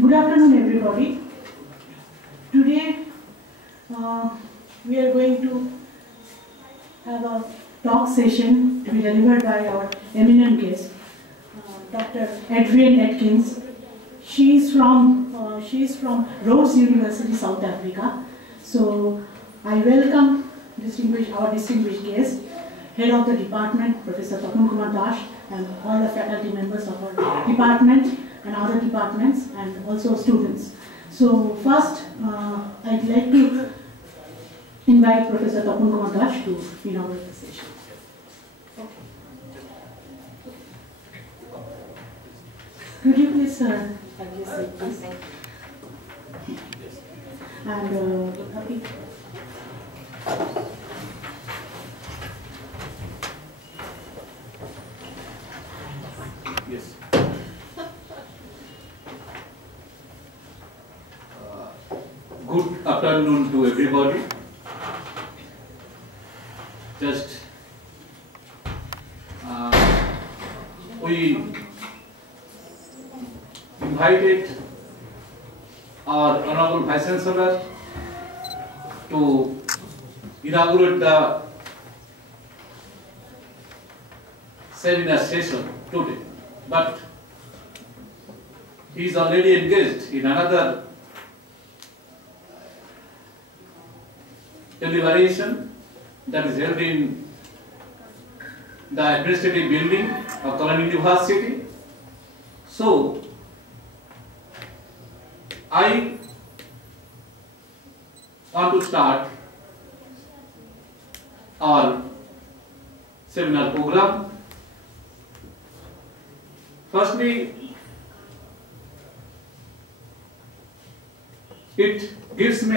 Good afternoon, everybody. Today we are going to have a talk session to be delivered by our eminent guest, Dr. Adrienne Edkins. She is from Rhodes University, South Africa. So I welcome our distinguished guest, head of the department, Professor Tapun Kumar Dash, and all the faculty members of our department and other departments, and also students. So first, I'd like to invite Professor Tapun Kumar Dash to inaugurate the session. Could you please have your seat, please? And happy. Yes. Good afternoon to everybody. Just we invited our Honorable Vice Chancellor to inaugurate the seminar session today, but he is already engaged in another deliberation that is held in the administrative building of Kalyani University. So I want to start our seminar program. Firstly, it gives me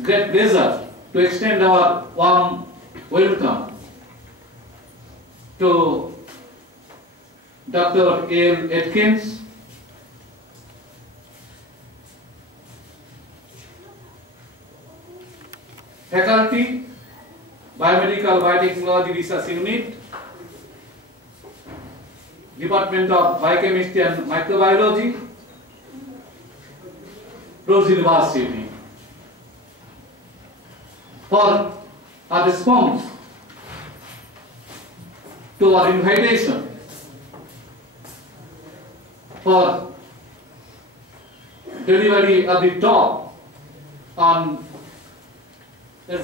great pleasure to extend our warm welcome to Dr. Adrienne Edkins, Faculty, Biomedical Biotechnology Research Unit, Department of Biochemistry and Microbiology, Rhodes University, for a response to our invitation for delivery of the talk on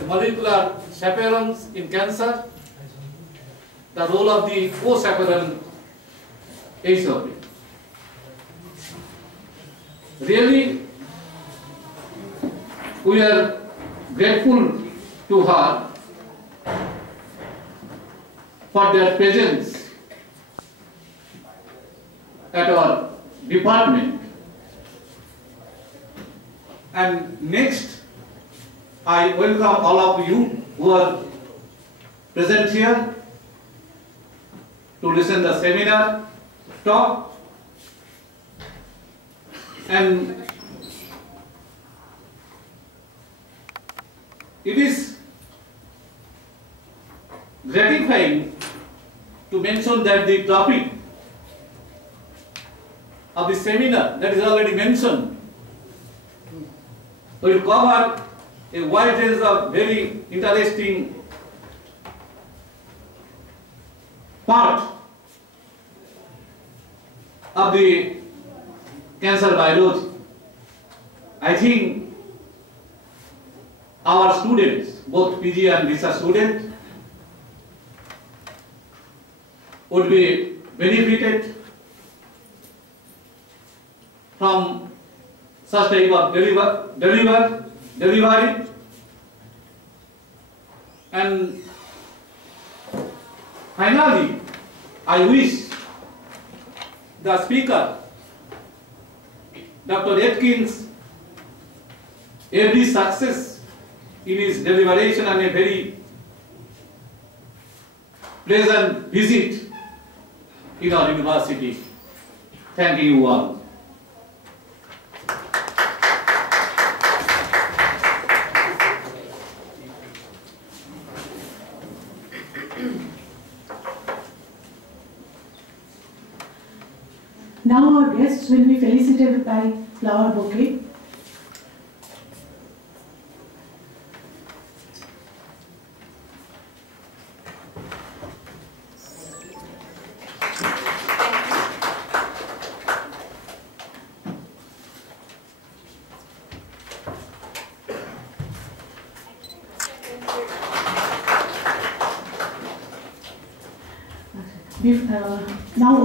molecular chaperones in cancer, the role of the co-chaperone HOP. Really, we are grateful to her for their presence at our department. And next, I welcome all of you who are present here to listen to the seminar talk. And it is gratifying to mention that the topic of the seminar that is already mentioned will cover a wide range of very interesting part of the cancer biology. I think our students, both PG and research students, would be benefited from such type of delivery. And finally, I wish the speaker, Dr. Edkins, every success in his deliberation and a very pleasant visit in our university. Thank you all. Now our guests will be felicitated by flower bouquet. Now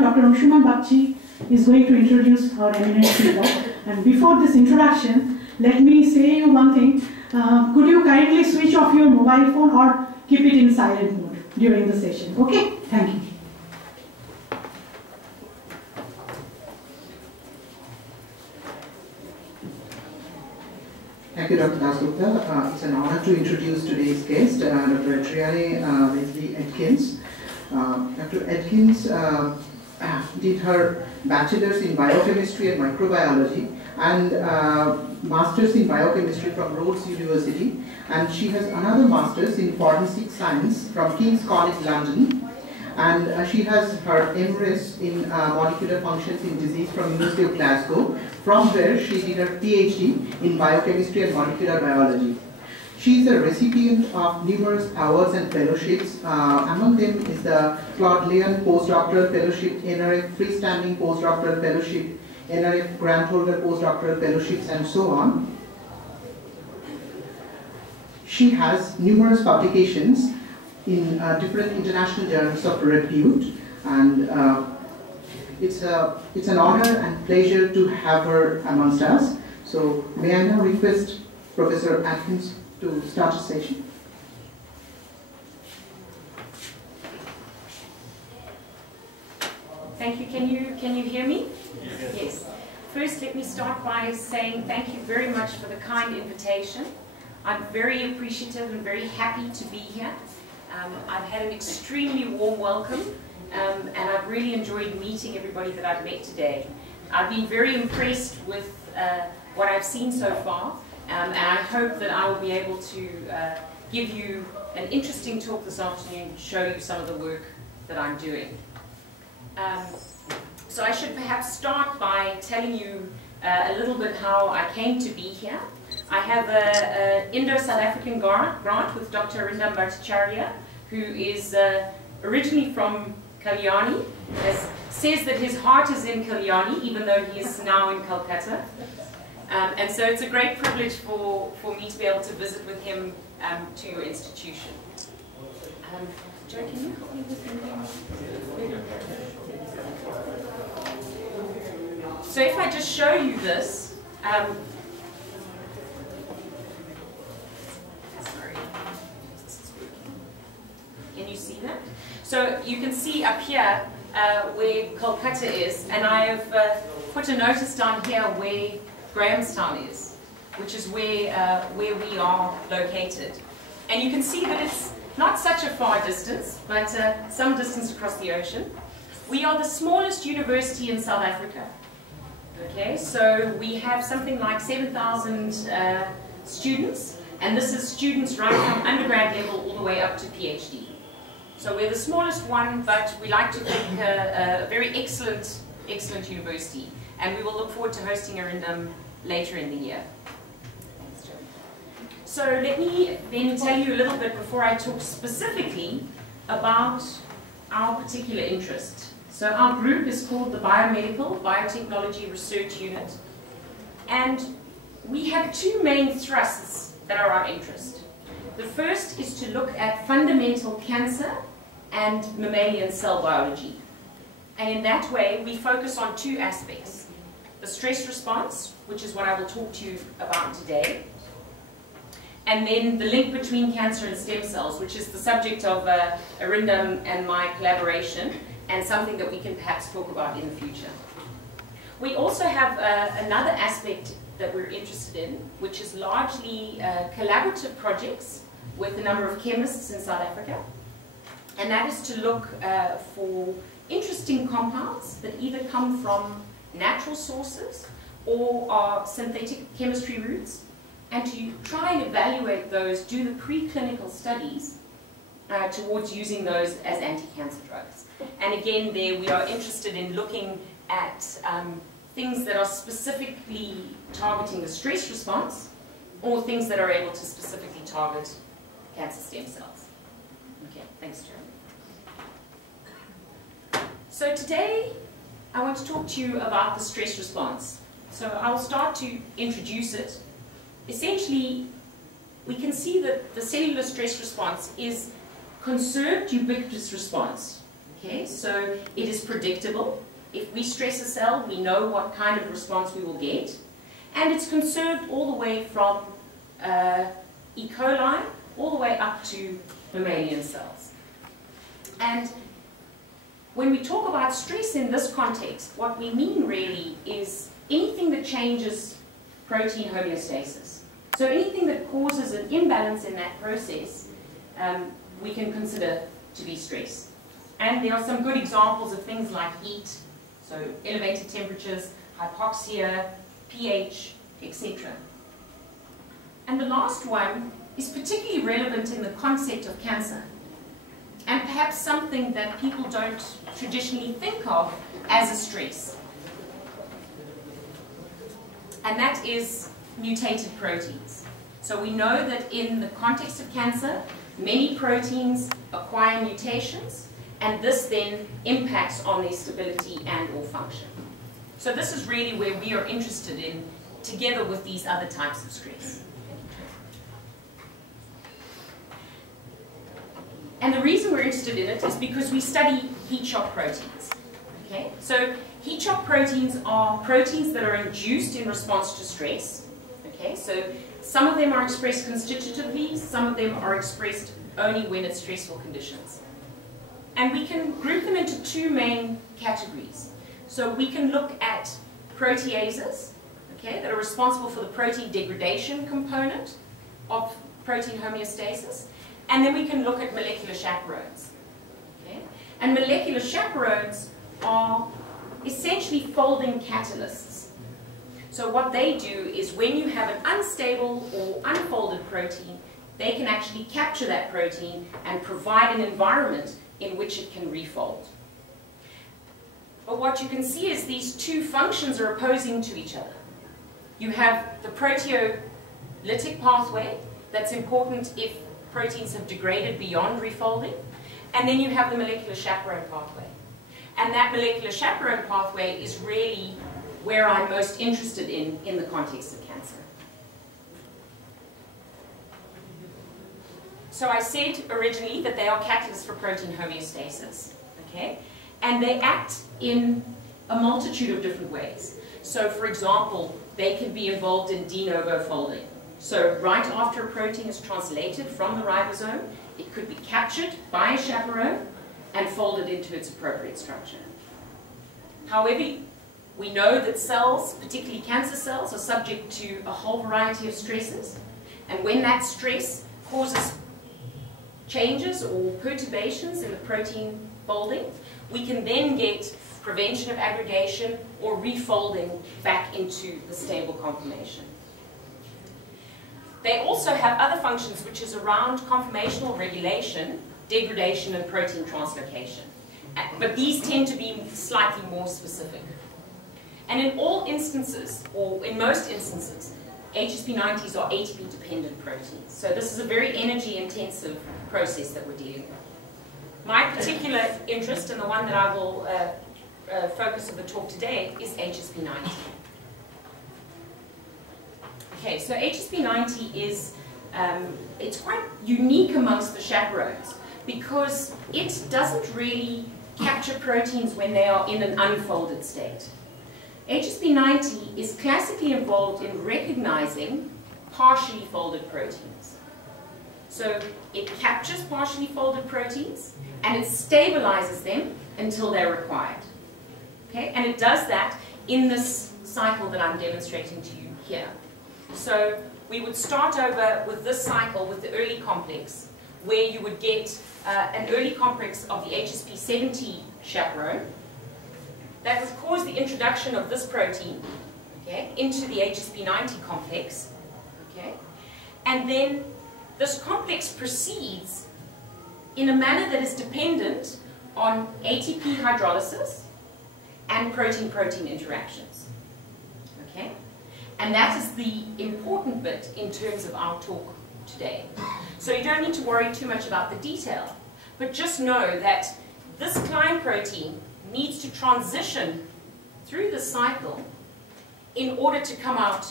Dr. Anshuman Bakshi is going to introduce our eminent speaker. And before this introduction, let me say you one thing. Could you kindly switch off your mobile phone or keep it in silent mode during the session? Okay? Thank you. Thank you, Dr. Dasgupta. It's an honor to introduce today's guest, Dr. Adrienne Edkins. Dr. Edkins did her bachelor's in biochemistry and microbiology and master's in biochemistry from Rhodes University, and she has another master's in forensic science from King's College London, and she has her MRes in molecular functions in disease from University of Glasgow, from where she did her PhD in biochemistry and molecular biology. She is a recipient of numerous awards and fellowships. Among them is the Claude Lyon Postdoctoral Fellowship, NRF Freestanding Postdoctoral Fellowship, NRF Grant Holder Postdoctoral Fellowships, and so on. She has numerous publications in different international journals of repute, and it's an honor and pleasure to have her amongst us. So may I now request Professor Atkins to start the session. Thank you. Can you hear me? Yes. First, let me start by saying thank you very much for the kind invitation. I'm very appreciative and very happy to be here. I've had an extremely warm welcome, and I've really enjoyed meeting everybody that I've met today. I've been very impressed with what I've seen so far. And I hope that I will be able to give you an interesting talk this afternoon and show you some of the work that I'm doing. So I should perhaps start by telling you a little bit how I came to be here. I have an Indo-South African grant with Dr. Rindam Bhattacharya, who is originally from Kalyani. Says that his heart is in Kalyani, even though he is now in Calcutta. And so it's a great privilege for me to be able to visit with him to your institution. Joe, can you help me with him? So if I just show you this, sorry, can you see that? So you can see up here where Kolkata is, and I have put a notice down here where Grahamstown is, which is where we are located. And you can see that it's not such a far distance, but some distance across the ocean. We are the smallest university in South Africa. Okay, so we have something like 7,000 students, and this is students right from undergrad level all the way up to PhD. So we're the smallest one, but we like to think a very excellent university. And we will look forward to hosting Arindam later in the year. Thanks, Joe. So let me then tell you a little bit before I talk specifically about our particular interest. So our group is called the Biomedical Biotechnology Research Unit. And we have two main thrusts that are our interest. The first is to look at fundamental cancer and mammalian cell biology. And in that way, we focus on two aspects. The stress response, which is what I will talk to you about today, and then the link between cancer and stem cells, which is the subject of Arindam and my collaboration, and something that we can perhaps talk about in the future. We also have another aspect that we're interested in, which is largely collaborative projects with a number of chemists in South Africa, and that is to look for interesting compounds that either come from natural sources or are synthetic chemistry routes, and to try and evaluate those, do the preclinical studies, towards using those as anti-cancer drugs. And again, there we are interested in looking at things that are specifically targeting the stress response, or things that are able to specifically target cancer stem cells. Okay, thanks, Jeremy. So today, I want to talk to you about the stress response. So I'll start to introduce it. Essentially, we can see that the cellular stress response is conserved ubiquitous response. Okay, so it is predictable. If we stress a cell, we know what kind of response we will get. And it's conserved all the way from E. coli all the way up to mammalian cells. And when we talk about stress in this context, what we mean really is anything that changes protein homeostasis. So anything that causes an imbalance in that process, we can consider to be stress. And there are some good examples of things like heat, so elevated temperatures, hypoxia, pH, etc. And the last one is particularly relevant in the concept of cancer, and perhaps something that people don't traditionally think of as a stress. And that is mutated proteins. So we know that in the context of cancer, many proteins acquire mutations, and this then impacts on their stability and or function. So this is really where we are interested in, together with these other types of stress. And the reason we're interested in it is because we study heat shock proteins. Okay? So heat shock proteins are proteins that are induced in response to stress. Okay? So some of them are expressed constitutively, some of them are expressed only when it's stressful conditions. And we can group them into two main categories. So we can look at proteases, okay, that are responsible for the protein degradation component of protein homeostasis. And then we can look at molecular chaperones. Okay? And molecular chaperones are essentially folding catalysts. So what they do is when you have an unstable or unfolded protein, they can actually capture that protein and provide an environment in which it can refold. But what you can see is these two functions are opposing to each other. You have the proteolytic pathway that's important if proteins have degraded beyond refolding, and then you have the molecular chaperone pathway. And that molecular chaperone pathway is really where I'm most interested in the context of cancer. So I said originally that they are catalysts for protein homeostasis, okay? And they act in a multitude of different ways. So for example, they can be involved in de novo folding. So right after a protein is translated from the ribosome, it could be captured by a chaperone and folded into its appropriate structure. However, we know that cells, particularly cancer cells, are subject to a whole variety of stresses. And when that stress causes changes or perturbations in the protein folding, we can then get prevention of aggregation or refolding back into the stable conformation. They also have other functions which is around conformational regulation, degradation, and protein translocation. But these tend to be slightly more specific. And in all instances, or in most instances, HSP90s are ATP-dependent proteins. So this is a very energy-intensive process that we're dealing with. My particular interest, and the one that I will focus on the talk today, is HSP90. Okay, so HSP90 is, it's quite unique amongst the chaperones because it doesn't really capture proteins when they are in an unfolded state. HSP90 is classically involved in recognizing partially folded proteins. So it captures partially folded proteins and it stabilizes them until they're required. Okay? And it does that in this cycle that I'm demonstrating to you here. So we would start over with this cycle with the early complex, where you would get an early complex of the HSP70 chaperone that would cause the introduction of this protein, okay, into the HSP90 complex. Okay? And then this complex proceeds in a manner that is dependent on ATP hydrolysis and protein-protein interactions. Okay? And that is the important bit in terms of our talk today. So you don't need to worry too much about the detail, but just know that this Klein protein needs to transition through the cycle in order to come out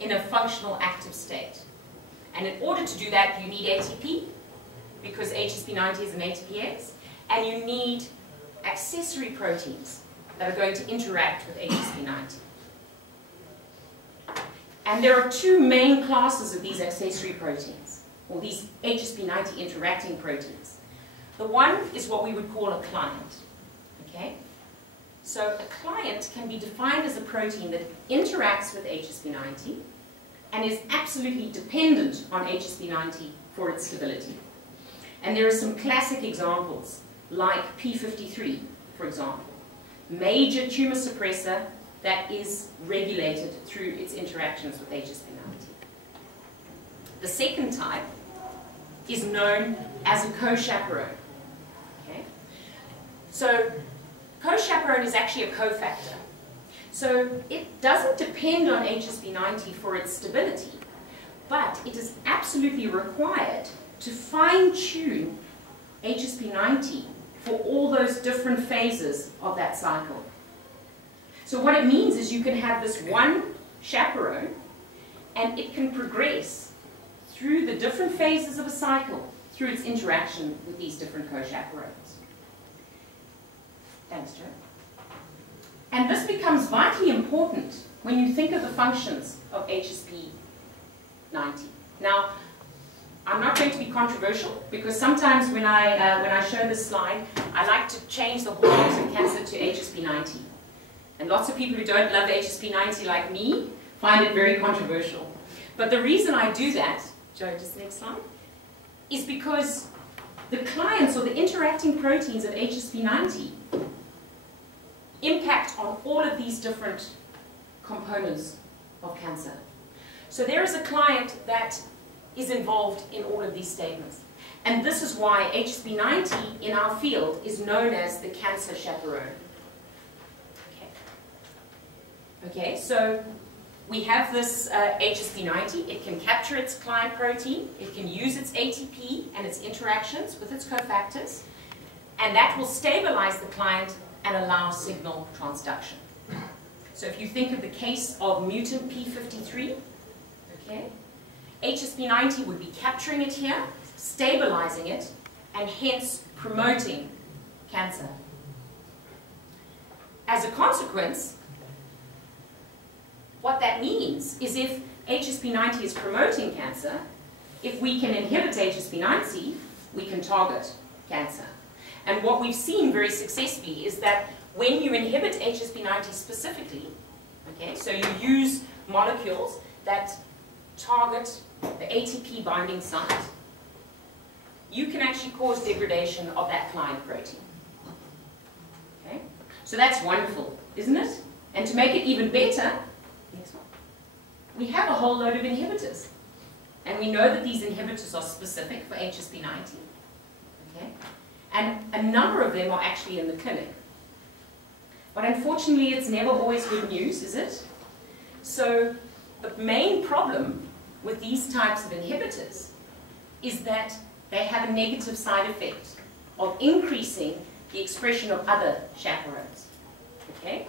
in a functional active state. And in order to do that, you need ATP, because HSP90 is an ATPase, and you need accessory proteins that are going to interact with HSP90. And there are two main classes of these accessory proteins, or these HSP90 interacting proteins. The one is what we would call a client. Okay? So a client can be defined as a protein that interacts with HSP90 and is absolutely dependent on HSP90 for its stability. And there are some classic examples, like P53, for example, major tumor suppressor that is regulated through its interactions with HSP90. The second type is known as a co-chaperone. Okay? So co-chaperone is actually a cofactor. So it doesn't depend on HSP90 for its stability, but it is absolutely required to fine-tune HSP90 for all those different phases of that cycle. So what it means is you can have this one chaperone, and it can progress through the different phases of a cycle through its interaction with these different co-chaperones. Thanks, Joe. And this becomes vitally important when you think of the functions of HSP90. Now, I'm not going to be controversial, because sometimes when I show this slide, I like to change the hallmarks of cancer to HSP90. And lots of people who don't love HSP90 like me find it very controversial. But the reason I do that, Joe, just next slide, is because the clients or the interacting proteins of HSP90 impact on all of these different components of cancer. So there is a client that is involved in all of these statements. And this is why HSP90 in our field is known as the cancer chaperone. Okay, so we have this HSP90. It can capture its client protein. It can use its ATP and its interactions with its cofactors. And that will stabilize the client and allow signal transduction. So if you think of the case of mutant P53, okay, HSP90 would be capturing it here, stabilizing it, and hence promoting cancer. As a consequence, what that means is if HSP90 is promoting cancer, if we can inhibit HSP90, we can target cancer. And what we've seen very successfully is that when you inhibit HSP90 specifically, okay, so you use molecules that target the ATP binding site, you can actually cause degradation of that client protein. Okay? So that's wonderful, isn't it? And to make it even better, we have a whole load of inhibitors. And we know that these inhibitors are specific for HSP90. Okay? And a number of them are actually in the clinic. But unfortunately, it's never always good news, is it? So the main problem with these types of inhibitors is that they have a negative side effect of increasing the expression of other chaperones. Okay?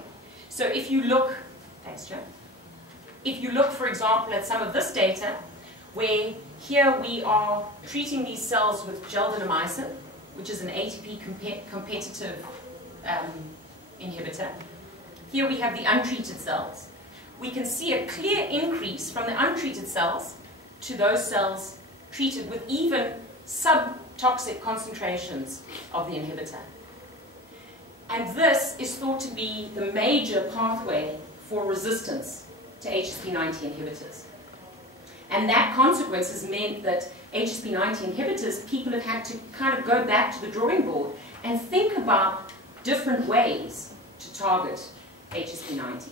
So if you look, thanks, Joe. If you look, for example, at some of this data, where here we are treating these cells with geldinomycin, which is an ATP competitive inhibitor. Here we have the untreated cells. We can see a clear increase from the untreated cells to those cells treated with even subtoxic concentrations of the inhibitor. And this is thought to be the major pathway for resistance to HSP90 inhibitors. And that consequence has meant that HSP90 inhibitors, people have had to kind of go back to the drawing board and think about different ways to target HSP90.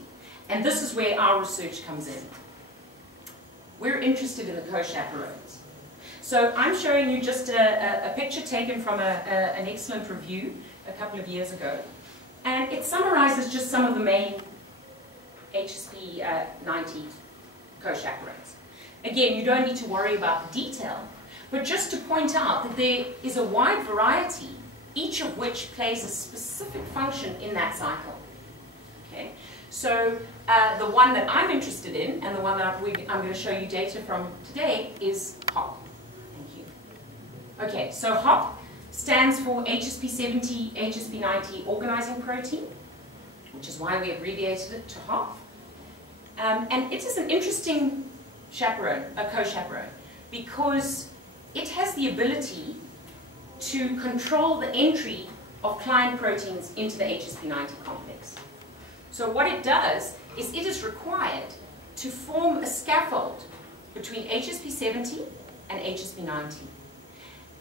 And this is where our research comes in. We're interested in the co-chaperones. So I'm showing you just a picture taken from an excellent review a couple of years ago. And it summarizes just some of the main HSP90 co-chaperones. Again, you don't need to worry about the detail, but just to point out that there is a wide variety, each of which plays a specific function in that cycle. Okay? So the one that I'm interested in, and the one that I'm going to show you data from today, is HOP. Thank you. Okay, so HOP stands for HSP70, HSP90 organizing protein, which is why we abbreviated it to HOP. And it is an interesting chaperone, a co-chaperone, because it has the ability to control the entry of client proteins into the HSP90 complex. So what it does is it is required to form a scaffold between HSP70 and HSP90.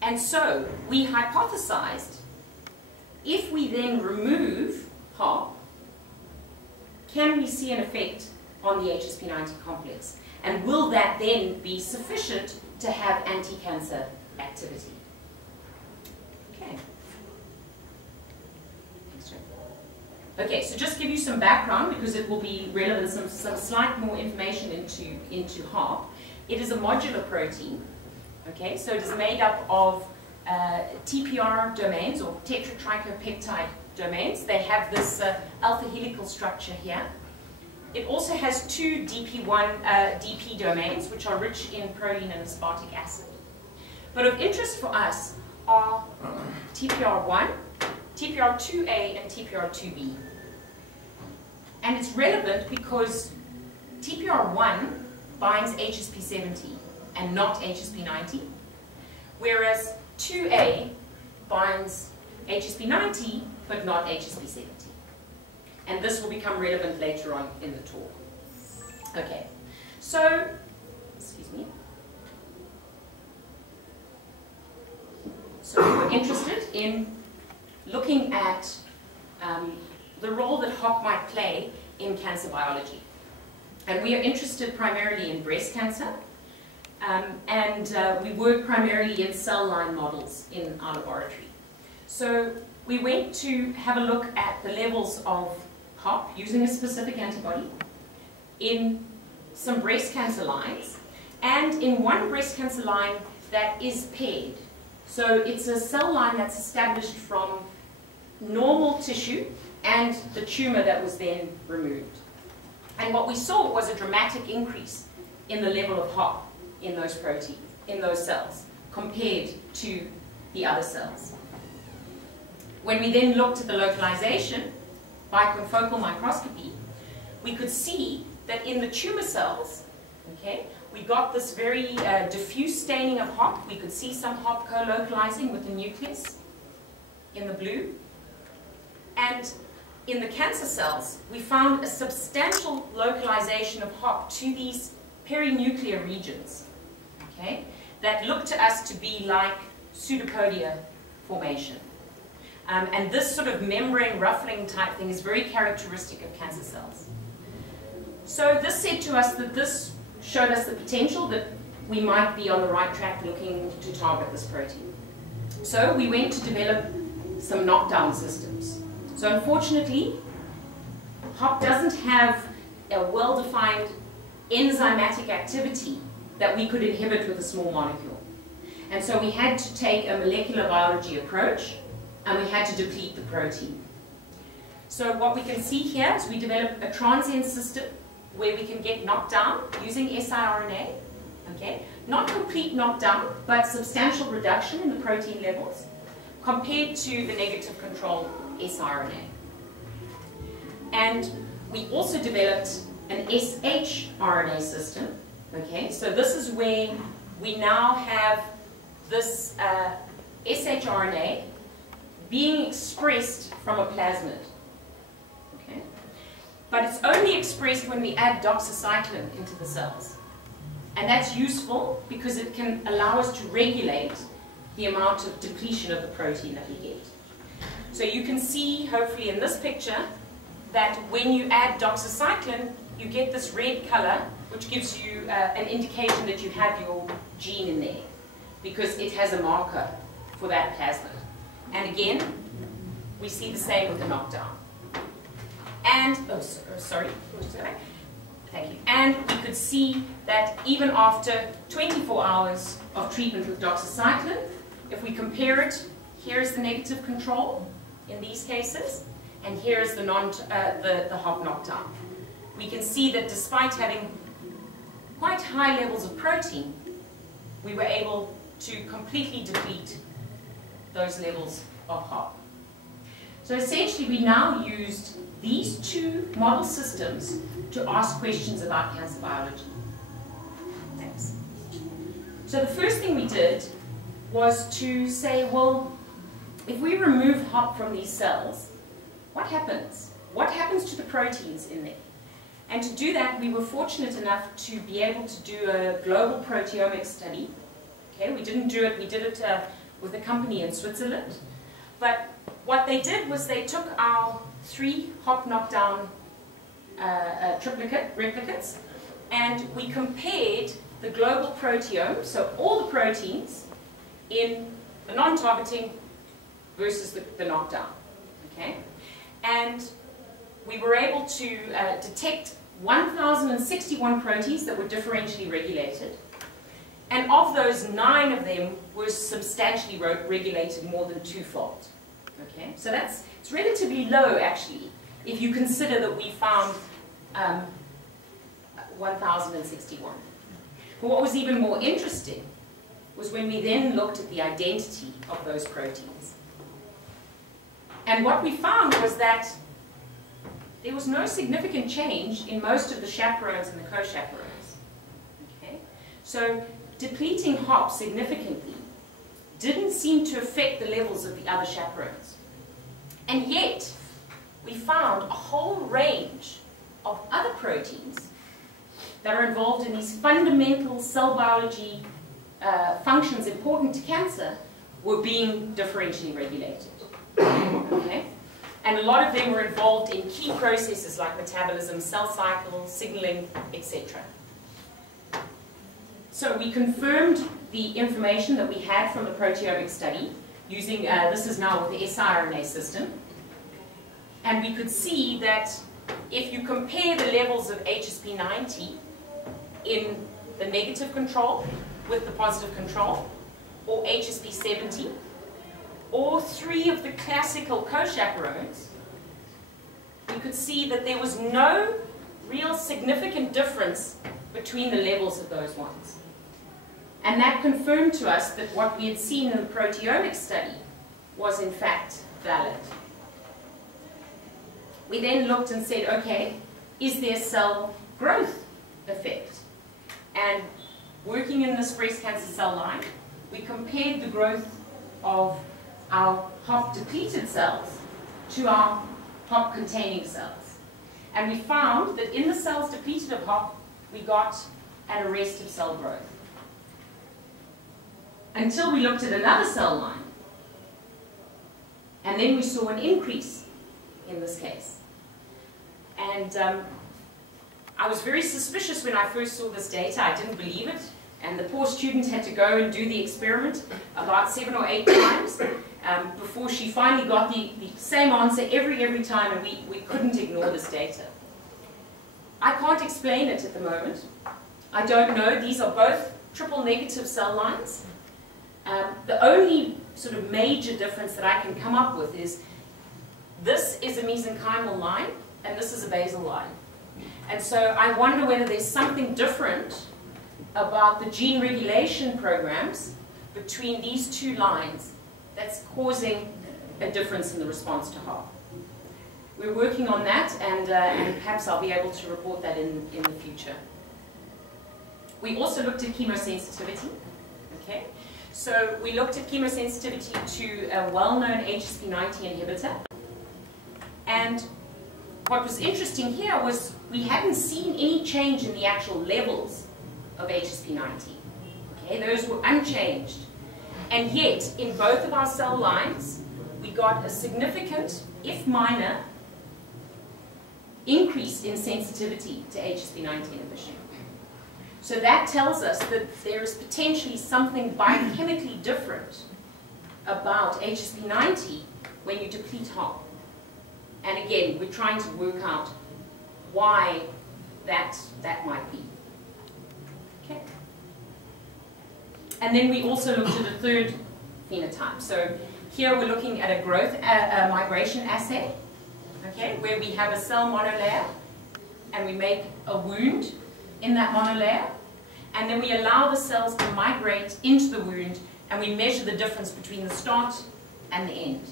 And so we hypothesized, if we then remove HOP, can we see an effect on the HSP90 complex? And will that then be sufficient to have anti-cancer activity? Okay. Okay, so just give you some background because it will be relevant, some slight more information into HOP. It is a modular protein. Okay, so it is made up of TPR domains or tetratrichopeptide domains. They have this alpha helical structure here. It also has two DP1 DP domains, which are rich in proline and aspartic acid. But of interest for us are TPR1, TPR2A, and TPR2B. And it's relevant because TPR1 binds HSP70 and not HSP90, whereas 2A binds HSP90 but not HSP70. And this will become relevant later on in the talk. Okay, so, excuse me. So we're interested in looking at the role that HOP might play in cancer biology. And we are interested primarily in breast cancer, and we work primarily in cell line models in our laboratory. So we went to have a look at the levels of HOP using a specific antibody in some breast cancer lines, and in one breast cancer line that is paired. So it's a cell line that's established from normal tissue and the tumor that was then removed. And what we saw was a dramatic increase in the level of HOP in those proteins, in those cells, compared to the other cells. When we then looked at the localization by confocal microscopy, we could see that in the tumor cells, okay, we got this very diffuse staining of HOP. We could see some HOP co-localizing with the nucleus in the blue. And in the cancer cells, we found a substantial localization of HOP to these perinuclear regions, okay, that looked to us to be like pseudopodia formation. And this sort of membrane ruffling type thing is very characteristic of cancer cells. So this said to us that this showed us the potential that we might be on the right track looking to target this protein. So we went to develop some knockdown systems. So unfortunately, HOP doesn't have a well-defined enzymatic activity that we could inhibit with a small molecule. And so we had to take a molecular biology approach, and we had to deplete the protein. So what we can see here is we developed a transient system where we can get knockdown using siRNA, okay? Not complete knockdown, but substantial reduction in the protein levels compared to the negative control siRNA. And we also developed an shRNA system, okay? So this is where we now have this shRNA being expressed from a plasmid, okay? But it's only expressed when we add doxycycline into the cells. And that's useful because it can allow us to regulate the amount of depletion of the protein that we get. So you can see, hopefully in this picture, that when you add doxycycline, you get this red color, which gives you an indication that you have your gene in there. because it has a marker for that plasmid. And again, we see the same with the knockdown. And, sorry, thank you. And we could see that even after 24 hours of treatment with doxycycline, if we compare it, here's the negative control in these cases, and here's the hop knockdown. We can see that despite having quite high levels of protein, we were able to completely deplete those levels of hop. So essentially, we now used these two model systems to ask questions about cancer biology. Thanks. So the first thing we did was to say, well, if we remove hop from these cells, what happens? What happens to the proteins in there? And to do that, we were fortunate enough to be able to do a global proteomic study. Okay, we didn't do it, we did it with a company in Switzerland. But what they did was they took our 3 hop knockdown replicates, and we compared the global proteome, so all the proteins in the non-targeting versus the knockdown. Okay? And we were able to detect 1,061 proteins that were differentially regulated. And of those, 9 of them were substantially regulated more than 2-fold. Okay? So it's relatively low, actually, if you consider that we found 1,061. But what was even more interesting was when we then looked at the identity of those proteins. And what we found was that there was no significant change in most of the chaperones and the co-chaperones. Okay? So depleting hop significantly didn't seem to affect the levels of the other chaperones. And yet, we found a whole range of other proteins that are involved in these fundamental cell biology functions important to cancer were being differentially regulated. Okay? And a lot of them were involved in key processes like metabolism, cell cycle, signaling, etc. So we confirmed the information that we had from the proteomic study using, this is now with the siRNA system. And we could see that if you compare the levels of HSP90 in the negative control with the positive control, or HSP70, or 3 of the classical co-chaperones, we could see that there was no real significant difference between the levels of those ones. And that confirmed to us that what we had seen in the proteomic study was in fact valid. We then looked and said, okay, is there cell growth effect? And working in this breast cancer cell line, we compared the growth of our hop-depleted cells to our hop-containing cells. And we found that in the cells depleted of hop, we got an arrest of cell growth. Until we looked at another cell line, and then we saw an increase in this case. And I was very suspicious when I first saw this data. I didn't believe it. And the poor student had to go and do the experiment about 7 or 8 times before she finally got the same answer every time, and we couldn't ignore this data. I can't explain it at the moment. I don't know. These are both triple negative cell lines. The only sort of major difference that I can come up with is this is a mesenchymal line and this is a basal line. And so I wonder whether there's something different about the gene regulation programs between these 2 lines that's causing a difference in the response to HARP. We're working on that, and perhaps I'll be able to report that in the future. We also looked at chemosensitivity. Okay? So we looked at chemosensitivity to a well-known HSP90 inhibitor. And what was interesting here was we hadn't seen any change in the actual levels of HSP90. Okay, those were unchanged. And yet, in both of our cell lines, we got a significant, if minor, increase in sensitivity to HSP90 inhibition. So that tells us that there is potentially something biochemically different about HSP90 when you deplete hop. And again, we're trying to work out why that might be. Okay. And then we also looked at a third phenotype. So here we're looking at a growth migration assay, okay, where we have a cell monolayer and we make a wound in that monolayer, and then we allow the cells to migrate into the wound, and we measure the difference between the start and the end.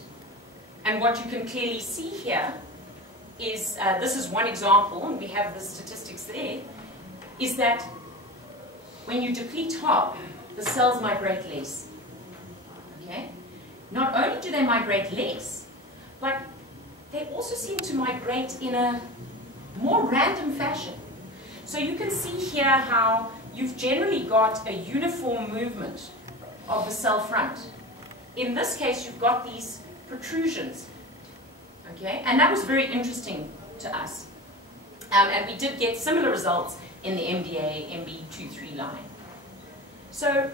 And what you can clearly see here is, this is one example, and we have the statistics there, is that when you deplete hop, the cells migrate less. Okay? Not only do they migrate less, but they also seem to migrate in a more random fashion. So you can see here how you've generally got a uniform movement of the cell front. In this case, you've got these protrusions. Okay? And that was very interesting to us. And we did get similar results in the MDA MB23 line. So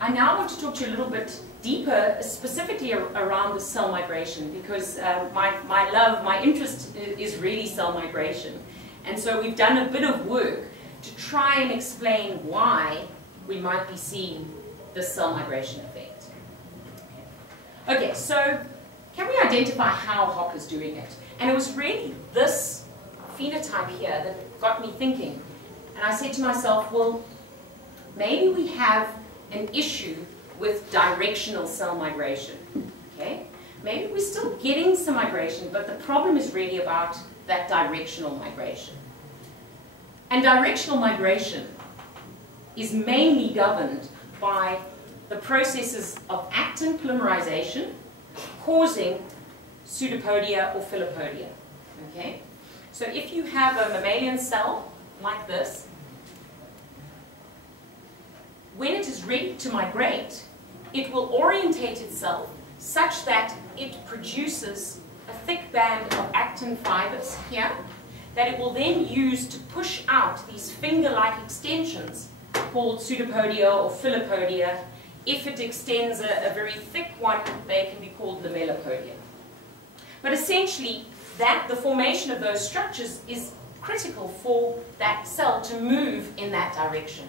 I now want to talk to you a little bit deeper, specifically around the cell migration, because my interest is really cell migration. And so we've done a bit of work to try and explain why we might be seeing this cell migration effect. Okay, so can we identify how hop is doing it? And it was really this phenotype here that got me thinking. And I said to myself, well, maybe we have an issue with directional cell migration. Okay? Maybe we're still getting some migration, but the problem is really about that directional migration. And directional migration is mainly governed by the processes of actin polymerization causing pseudopodia or filopodia. Okay? So if you have a mammalian cell like this, when it is ready to migrate, it will orientate itself such that it produces a thick band of actin fibers here that it will then use to push out these finger-like extensions called pseudopodia or filopodia. If it extends a very thick one, they can be called lamellipodia. But essentially, the formation of those structures is critical for that cell to move in that direction.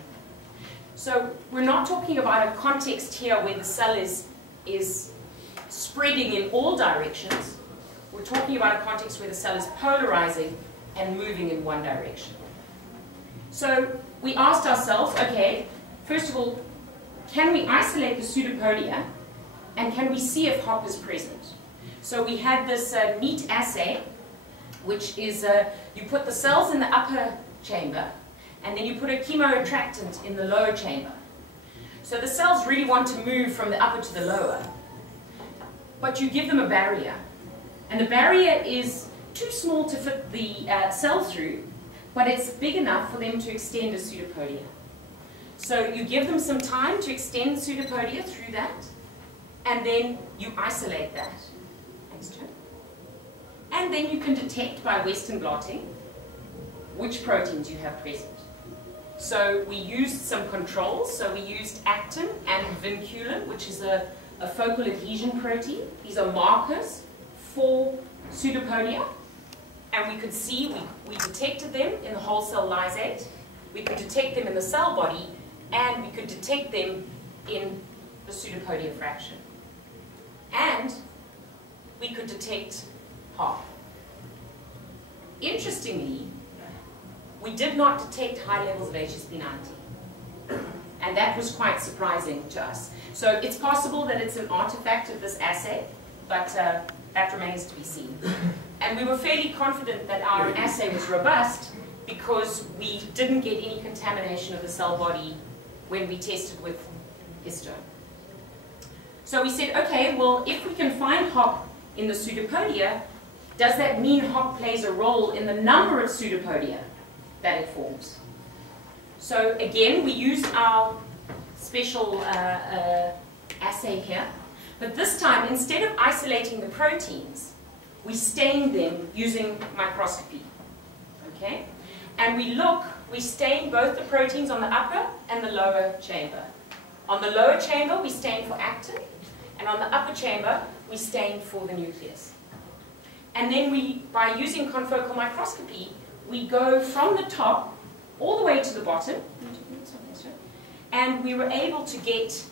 So we're not talking about a context here where the cell is spreading in all directions. We're talking about a context where the cell is polarizing and moving in one direction. So we asked ourselves, okay, first of all, can we isolate the pseudopodia and can we see if hop is present? So we had this neat assay, which is you put the cells in the upper chamber and then you put a chemoattractant in the lower chamber. So the cells really want to move from the upper to the lower, but you give them a barrier. And the barrier is too small to fit the cell through, but it's big enough for them to extend a pseudopodia. So you give them some time to extend pseudopodia through that, and then you isolate that. Thanks, Joe. And then you can detect by Western blotting which proteins you have present. So we used some controls. So we used actin and vinculin, which is a focal adhesion protein. These are markers for pseudopodia. And we could see, we detected them in the whole cell lysate. We could detect them in the cell body, and we could detect them in the pseudopodia fraction. And we could detect hop. Interestingly, we did not detect high levels of HSP90. And that was quite surprising to us. So it's possible that it's an artifact of this assay, but that remains to be seen. And we were fairly confident that our assay was robust because we didn't get any contamination of the cell body when we tested with histone. So we said, okay, well, if we can find hop in the pseudopodia, does that mean hop plays a role in the number of pseudopodia that it forms? So again, we used our special assay here, but this time, instead of isolating the proteins, we stained them using microscopy. Okay? And we stain both the proteins on the upper and the lower chamber. On the lower chamber, we stain for actin, and on the upper chamber, we stain for the nucleus. And then by using confocal microscopy, we go from the top all the way to the bottom, and we were able to get,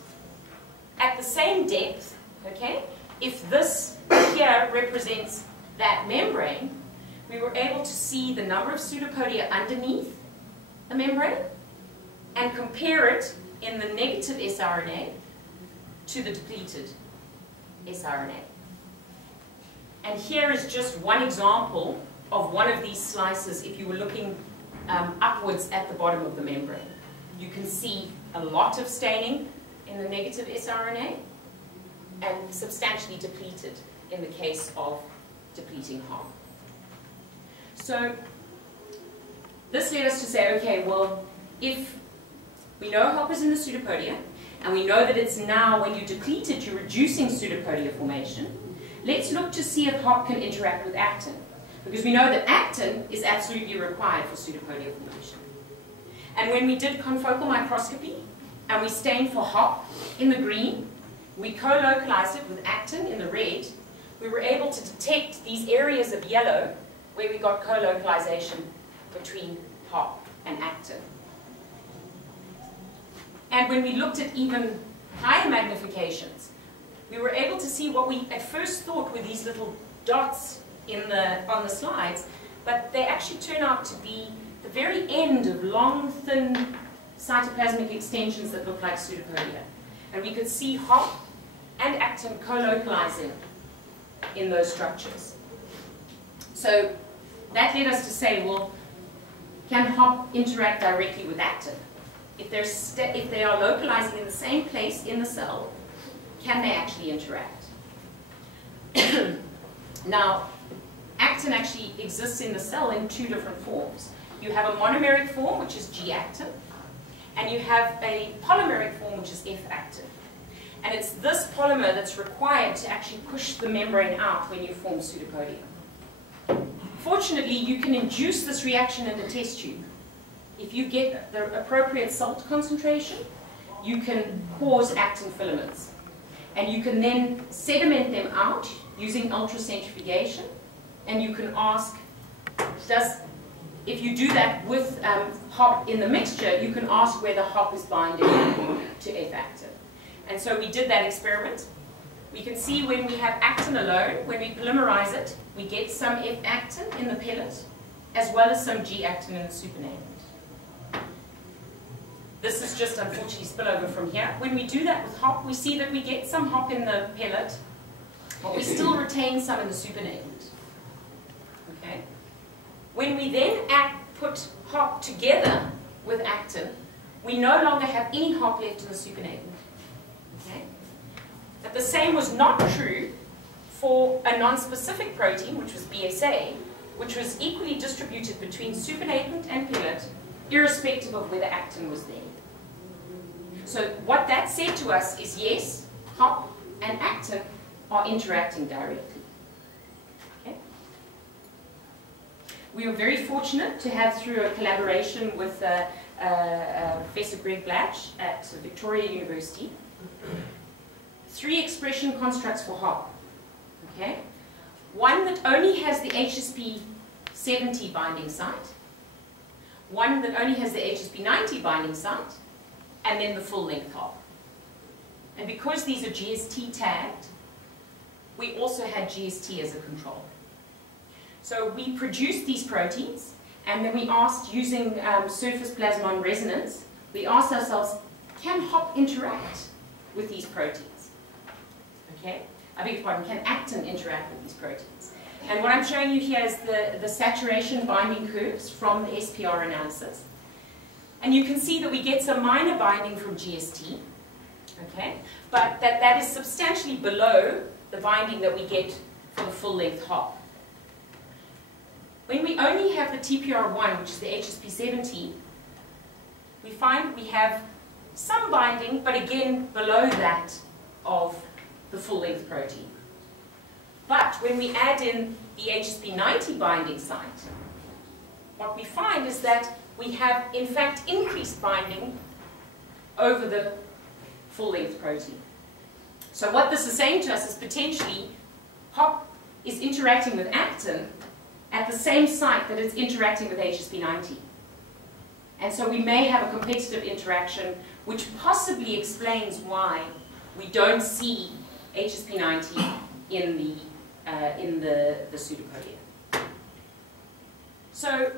at the same depth, okay, if this here represents that membrane, we were able to see the number of pseudopodia underneath the membrane and compare it in the negative sRNA to the depleted sRNA. And here is just one example of one of these slices if you were looking upwards at the bottom of the membrane. You can see a lot of staining in the negative sRNA and substantially depleted in the case of depleting hop. So this led us to say, okay, well, if we know hop is in the pseudopodia, and we know that it's now, when you deplete it, you're reducing pseudopodia formation, let's look to see if hop can interact with actin. Because we know that actin is absolutely required for pseudopodia formation. And when we did confocal microscopy, and we stained for hop in the green, we co-localized it with actin in the red, we were able to detect these areas of yellow where we got co-localization between hop and actin. And when we looked at even higher magnifications, we were able to see what we at first thought were these little dots on the slides, but they actually turn out to be the very end of long, thin cytoplasmic extensions that look like pseudopodia. And we could see hop and actin co-localizing in those structures. So that led us to say, well, can hop interact directly with actin? If they are localizing in the same place in the cell, can they actually interact? Now, actin actually exists in the cell in two different forms. You have a monomeric form, which is G-actin, and you have a polymeric form, which is F-actin. And it's this polymer that's required to actually push the membrane out when you form pseudopodia. Fortunately, you can induce this reaction in the test tube. If you get the appropriate salt concentration, you can cause actin filaments. And you can then sediment them out using ultracentrifugation. And you can ask, if you do that with hop in the mixture, you can ask whether hop is binding to F-actin. And so we did that experiment. We can see when we have actin alone, when we polymerize it, we get some F-actin in the pellet, as well as some G-actin in the supernatant. This is just unfortunately spillover from here. When we do that with hop, we see that we get some hop in the pellet, but we still retain some in the supernatant. Okay? When we then put hop together with actin, we no longer have any hop left in the supernatant. Okay? But the same was not true for a non-specific protein, which was BSA, which was equally distributed between supernatant and pellet, irrespective of whether actin was there. So what that said to us is, yes, hop and actin are interacting directly. Okay? We were very fortunate to have, through a collaboration with Professor Greg Blatch at Victoria University, 3 expression constructs for hop. Okay? One that only has the HSP70 binding site, one that only has the HSP90 binding site, and then the full-length hop. And because these are GST tagged, we also had GST as a control. So we produced these proteins, and then we asked, using surface plasmon resonance, we asked ourselves, can hop interact with these proteins? Okay? I beg your pardon, can actin interact with these proteins? And what I'm showing you here is the saturation binding curves from the SPR analysis. And you can see that we get some minor binding from GST, okay? But that is substantially below the binding that we get for the full-length hop. When we only have the TPR1, which is the HSP70, we find we have some binding, but again below that of the full-length protein. But when we add in the HSP90 binding site, what we find is that we have, in fact, increased binding over the full-length protein. So what this is saying to us is potentially HOP is interacting with actin at the same site that it's interacting with HSP90. And so we may have a competitive interaction which possibly explains why we don't see HSP90 in the pseudopodia. So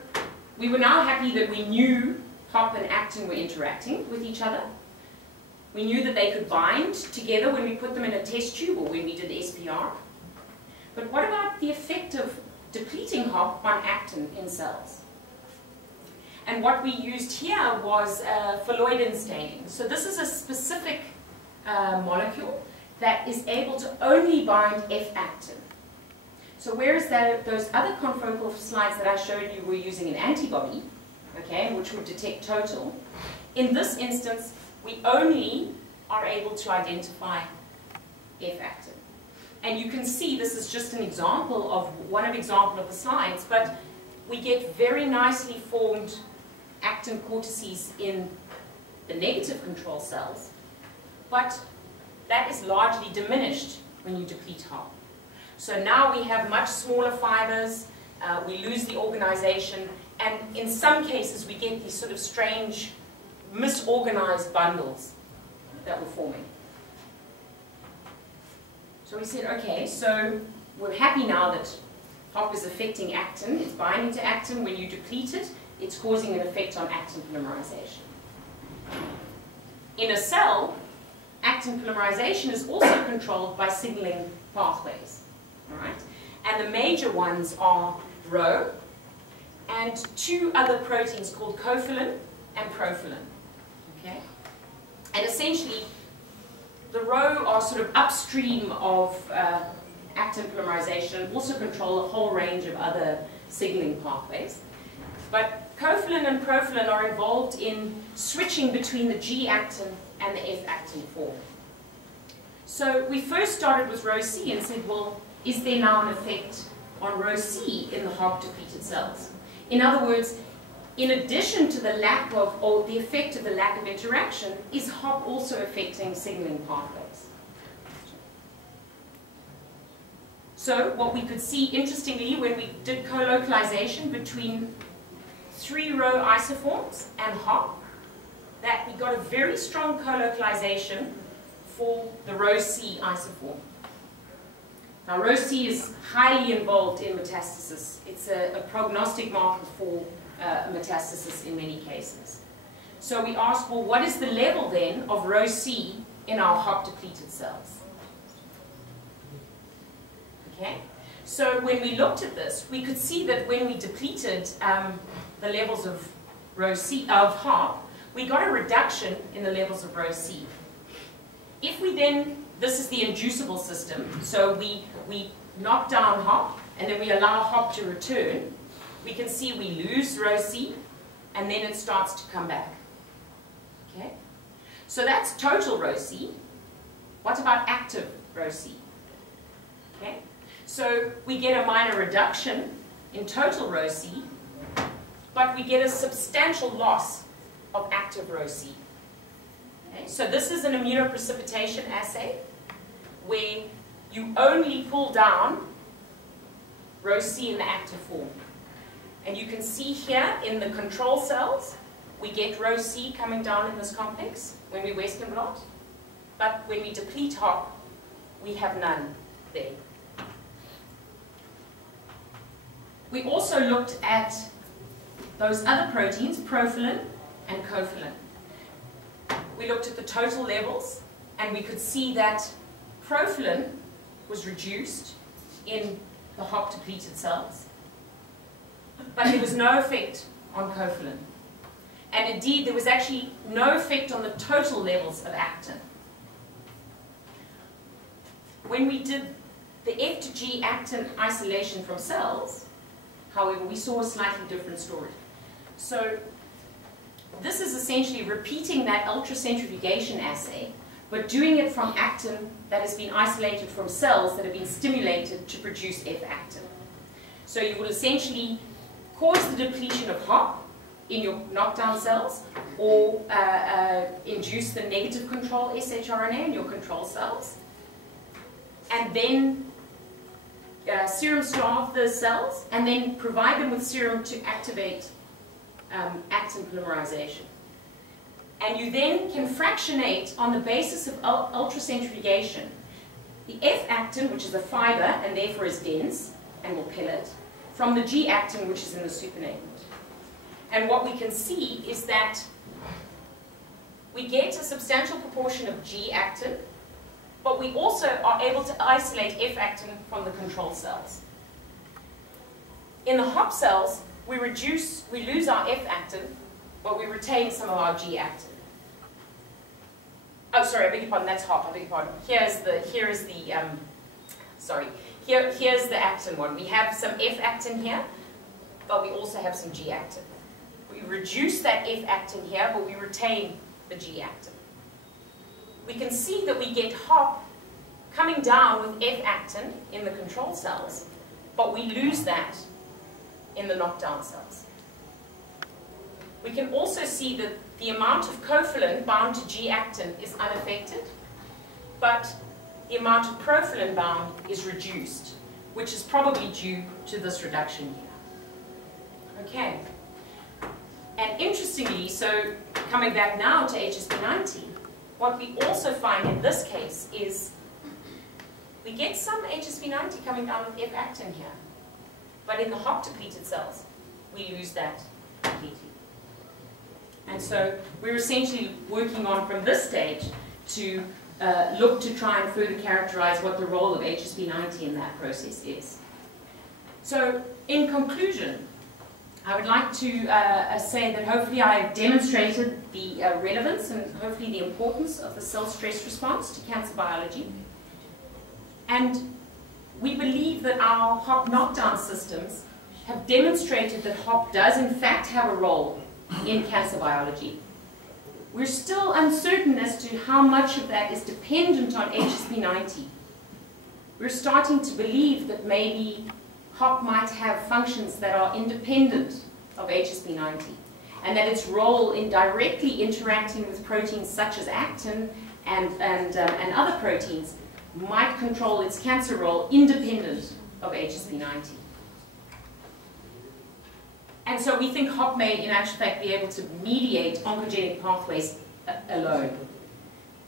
we were now happy that we knew HOP and actin were interacting with each other. We knew that they could bind together when we put them in a test tube or when we did SPR. But what about the effect of depleting HOP on actin in cells? And what we used here was phalloidin staining. So this is a specific molecule that is able to only bind F-actin. So whereas those other confocal slides that I showed you were using an antibody, okay, which would detect total, in this instance, we only are able to identify F-actin. And you can see this is just an example of one example of the slides, but we get very nicely formed actin cortices in the negative control cells, but that is largely diminished when you deplete HOP. So now we have much smaller fibers, we lose the organization, and in some cases we get these sort of strange, misorganized bundles that were forming. So we said, okay, so we're happy now that HOP is affecting actin, it's binding to actin. When you deplete it, it's causing an effect on actin polymerization. In a cell, actin polymerization is also controlled by signaling pathways. All right? And the major ones are Rho and two other proteins called Cofilin and Profilin. Okay? And essentially, the Rho are sort of upstream of actin polymerization and also control a whole range of other signaling pathways. But Cofilin and Profilin are involved in switching between the G-actin and the F-actin form. So we first started with Rho C and said, well, is there now an effect on Rho C in the HOP depleted cells? In other words, in addition to the lack of, or the effect of the lack of interaction, is HOP also affecting signaling pathways? So what we could see, interestingly, when we did co-localization between 3 Rho isoforms and HOP, that we got a very strong co-localization for the Rho C isoform. Now, Rho C is highly involved in metastasis. It's a prognostic marker for metastasis in many cases. So we asked, well, what is the level then of Rho C in our HOP depleted cells? Okay, so when we looked at this, we could see that when we depleted the levels of Rho C of HOP, we got a reduction in the levels of Rho C. If we then, this is the inducible system, so we knock down HOP and then we allow HOP to return, we can see we lose Rho C and then it starts to come back. Okay, so that's total Rho C. What about active Rho C? Okay, so we get a minor reduction in total Rho C, but we get a substantial loss of active Rho C. Okay, so this is an immunoprecipitation assay where you only pull down Rho C in the active form. And you can see here in the control cells, we get Rho C coming down in this complex when we Western blot. But when we deplete HOP, we have none there. We also looked at those other proteins, Profilin and Cofilin. We looked at the total levels, and we could see that Profilin was reduced in the HOP depleted cells, but there was no effect on Cofilin. And indeed, there was actually no effect on the total levels of actin. When we did the F to G actin isolation from cells, however, we saw a slightly different story. So this is essentially repeating that ultracentrifugation assay, but doing it from actin that has been isolated from cells that have been stimulated to produce F-actin. So you will essentially cause the depletion of hop in your knockdown cells, or induce the negative control shRNA in your control cells, and then serum starve the cells, and then provide them with serum to activate actin polymerization. And you then can fractionate on the basis of ultracentrifugation the F-actin, which is a fiber and therefore is dense and will pellet, from the G-actin, which is in the supernatant. And what we can see is that we get a substantial proportion of G-actin, but we also are able to isolate F-actin from the control cells. In the hop cells, we lose our F-actin, but we retain some of our G-actin. Oh, sorry, I beg your pardon, that's hop, I beg your pardon. Here's the actin one. We have some F-actin here, but we also have some G-actin. We reduce that F-actin here, but we retain the G-actin. We can see that we get hop coming down with F-actin in the control cells, but we lose that in the knockdown cells. We can also see that the amount of cofilin bound to G-actin is unaffected, but the amount of profilin bound is reduced, which is probably due to this reduction here. Okay. And interestingly, so coming back now to HSP90, what we also find in this case is we get some HSP90 coming down with F-actin here, but in the hop-depleted cells, we lose that completely. And so we're essentially working on, from this stage, to look to try and further characterize what the role of HSP90 in that process is. So, in conclusion, I would like to say that hopefully I've demonstrated the relevance and hopefully the importance of the cell stress response to cancer biology. And we believe that our hop knockdown systems have demonstrated that hop does in fact have a role in cancer biology. We're still uncertain as to how much of that is dependent on HSP90. We're starting to believe that maybe hop might have functions that are independent of HSP90, and that its role in directly interacting with proteins such as actin and other proteins might control its cancer role independent of HSP90. And so we think hop may, in actual fact, be able to mediate oncogenic pathways alone.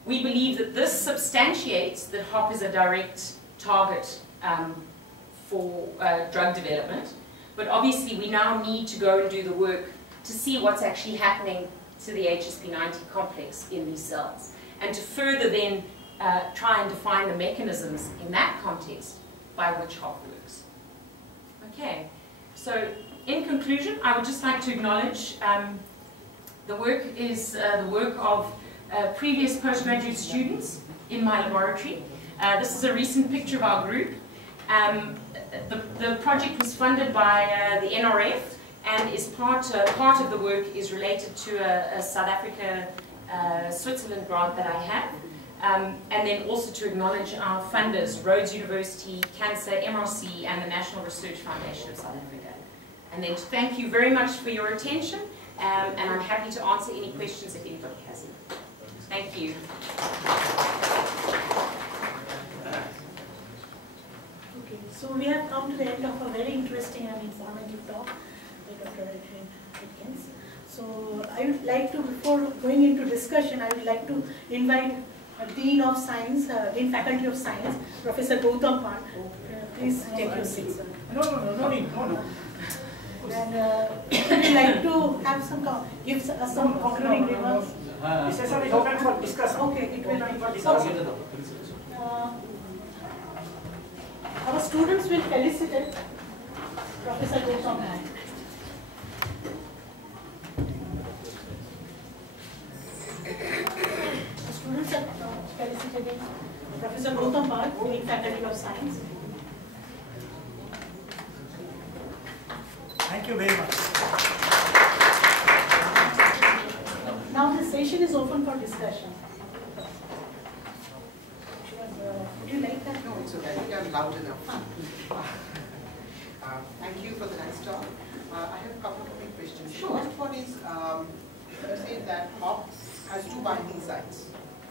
We believe that this substantiates that hop is a direct target for drug development. But obviously, we now need to go and do the work to see what's actually happening to the HSP90 complex in these cells, and to further then try and define the mechanisms in that context by which hop works. Okay, so in conclusion, I would just like to acknowledge the work is the work of previous postgraduate students in my laboratory. This is a recent picture of our group. The project was funded by the NRF, and is part of the work is related to a South Africa, Switzerland grant that I have. And then also to acknowledge our funders, Rhodes University, Cancer, MRC, and the National Research Foundation of South Africa. And then to thank you very much for your attention, and I'm happy to answer any questions if anybody has any. Thank you. Okay, so we have come to the end of a very interesting and informative talk by Dr. Adrienne Edkins. So I would like to, before going into discussion, I would like to invite Dean of Science, Dean Faculty of Science, Professor Gautam Pant. Please take your seat, sir. No. And would you like to have give us some concluding remarks? This session is open for discussion. Okay, it will be discussion. Our students will felicitate Professor Gautam Pant. The students are felicitating Professor Gautam Pant, Dean Faculty of Science. Thank you very much. Now the session is open for discussion. Would you like that? No, it's okay. I think I'm loud enough. Thank you for the nice talk. I have a couple of quick questions. Sure. The first one is, you say that hop has two binding sites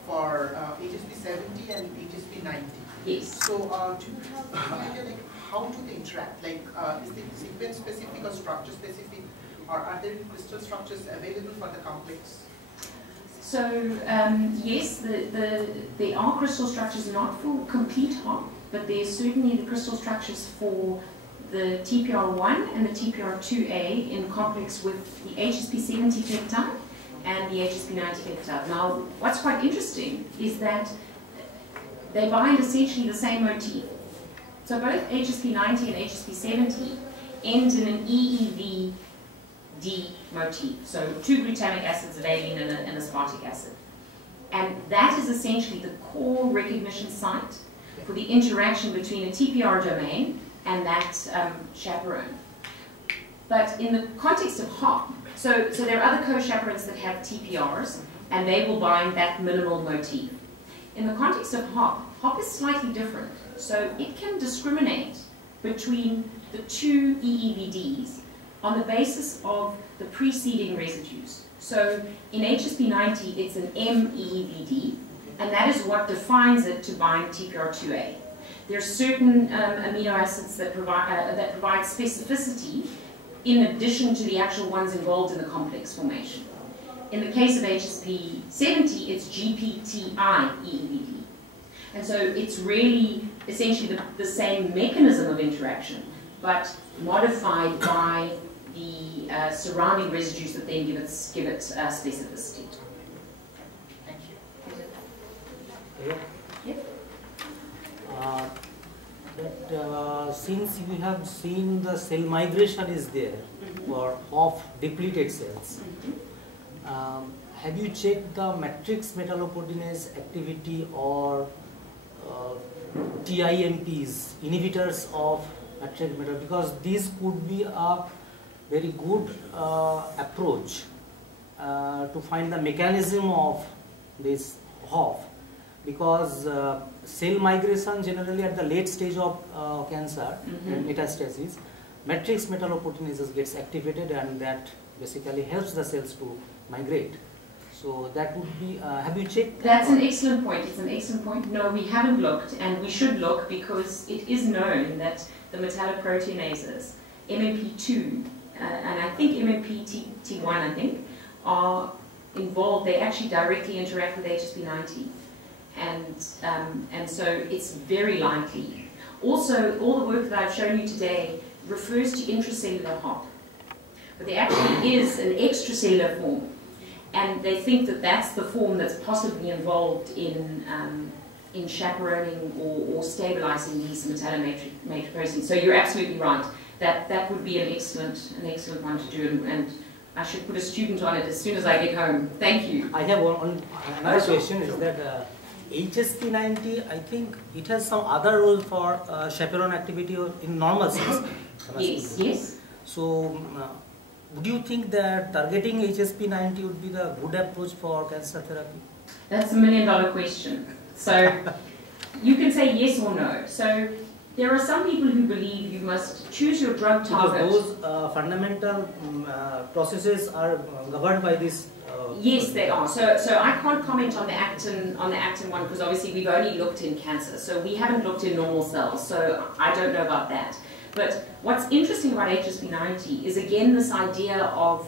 for HSP70 and HSP90. Yes. So do you have an idea like how do they interact? Like is it sequence specific or structure specific, or are there crystal structures available for the complex? So yes, there are crystal structures not for complete hop, but there's certainly the crystal structures for the TPR1 and the TPR2A in complex with the HSP70 peptide and the HSP90 peptide. Now, what's quite interesting is that they bind essentially the same motif. So both HSP90 and HSP70 end in an EEVD motif. So 2 glutamic acids of valine and an aspartic acid. And that is essentially the core recognition site for the interaction between a TPR domain and that chaperone. But in the context of hop, so there are other co-chaperones that have TPRs, and they will bind that minimal motif. In the context of hop is slightly different. So it can discriminate between the two EEVDs on the basis of the preceding residues. So in HSP90, it's an MEEVD, and that is what defines it to bind TPR2A. There are certain amino acids that provide specificity in addition to the actual ones involved in the complex formation. In the case of HSP70, it's GPTI-EEVD. And so it's really essentially the same mechanism of interaction, but modified by the surrounding residues that then give it specificity. Thank you. Yep. Since we have seen the cell migration is there for of depleted cells, have you checked the matrix metalloproteinase activity or TIMPs, inhibitors of matrix metal? Because these could be a very good approach to find the mechanism of this HOF. Because cell migration generally at the late stage of cancer and metastasis, matrix metalloproteinase gets activated, and that basically helps the cells to migrate. So that would be, have you checked? That's an excellent point. It's an excellent point. No, we haven't looked, and we should look because it is known that the metalloproteinases, MMP2, and I think MMP-T1, I think, are involved. They actually directly interact with HSP90. And so it's very likely. Also, all the work that I've shown you today refers to intracellular HOP, but there actually is an extracellular form, and they think that that's the form that's possibly involved in chaperoning or stabilizing these metalloproteins. So you're absolutely right. That would be an excellent one to do, and I should put a student on it as soon as I get home. Thank you. I have another question. Is that HSP90, I think it has some other role for chaperone activity in normal cells. Yes. So, would you think that targeting HSP90 would be the good approach for cancer therapy? That's $1 million question. So, you can say yes or no. So, there are some people who believe you must choose your drug target. Because those fundamental processes are governed by this. Yes, they are. So I can't comment on the actin one because obviously we've only looked in cancer. So we haven't looked in normal cells. So I don't know about that. But what's interesting about HSP90 is again this idea of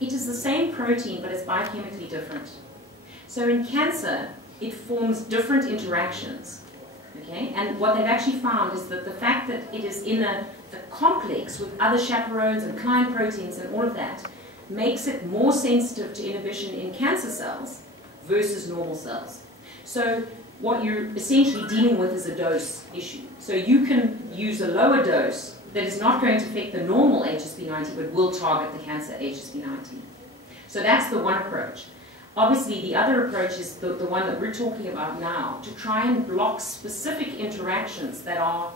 it is the same protein, but it's biochemically different. So in cancer, it forms different interactions. Okay? And what they've actually found is that the fact that it is in a complex with other chaperones and client proteins and all of that makes it more sensitive to inhibition in cancer cells versus normal cells. So what you're essentially dealing with is a dose issue. So you can use a lower dose that is not going to affect the normal HSP90 but will target the cancer HSP90. So that's the one approach. Obviously, the other approach is the one that we're talking about now, to try and block specific interactions that are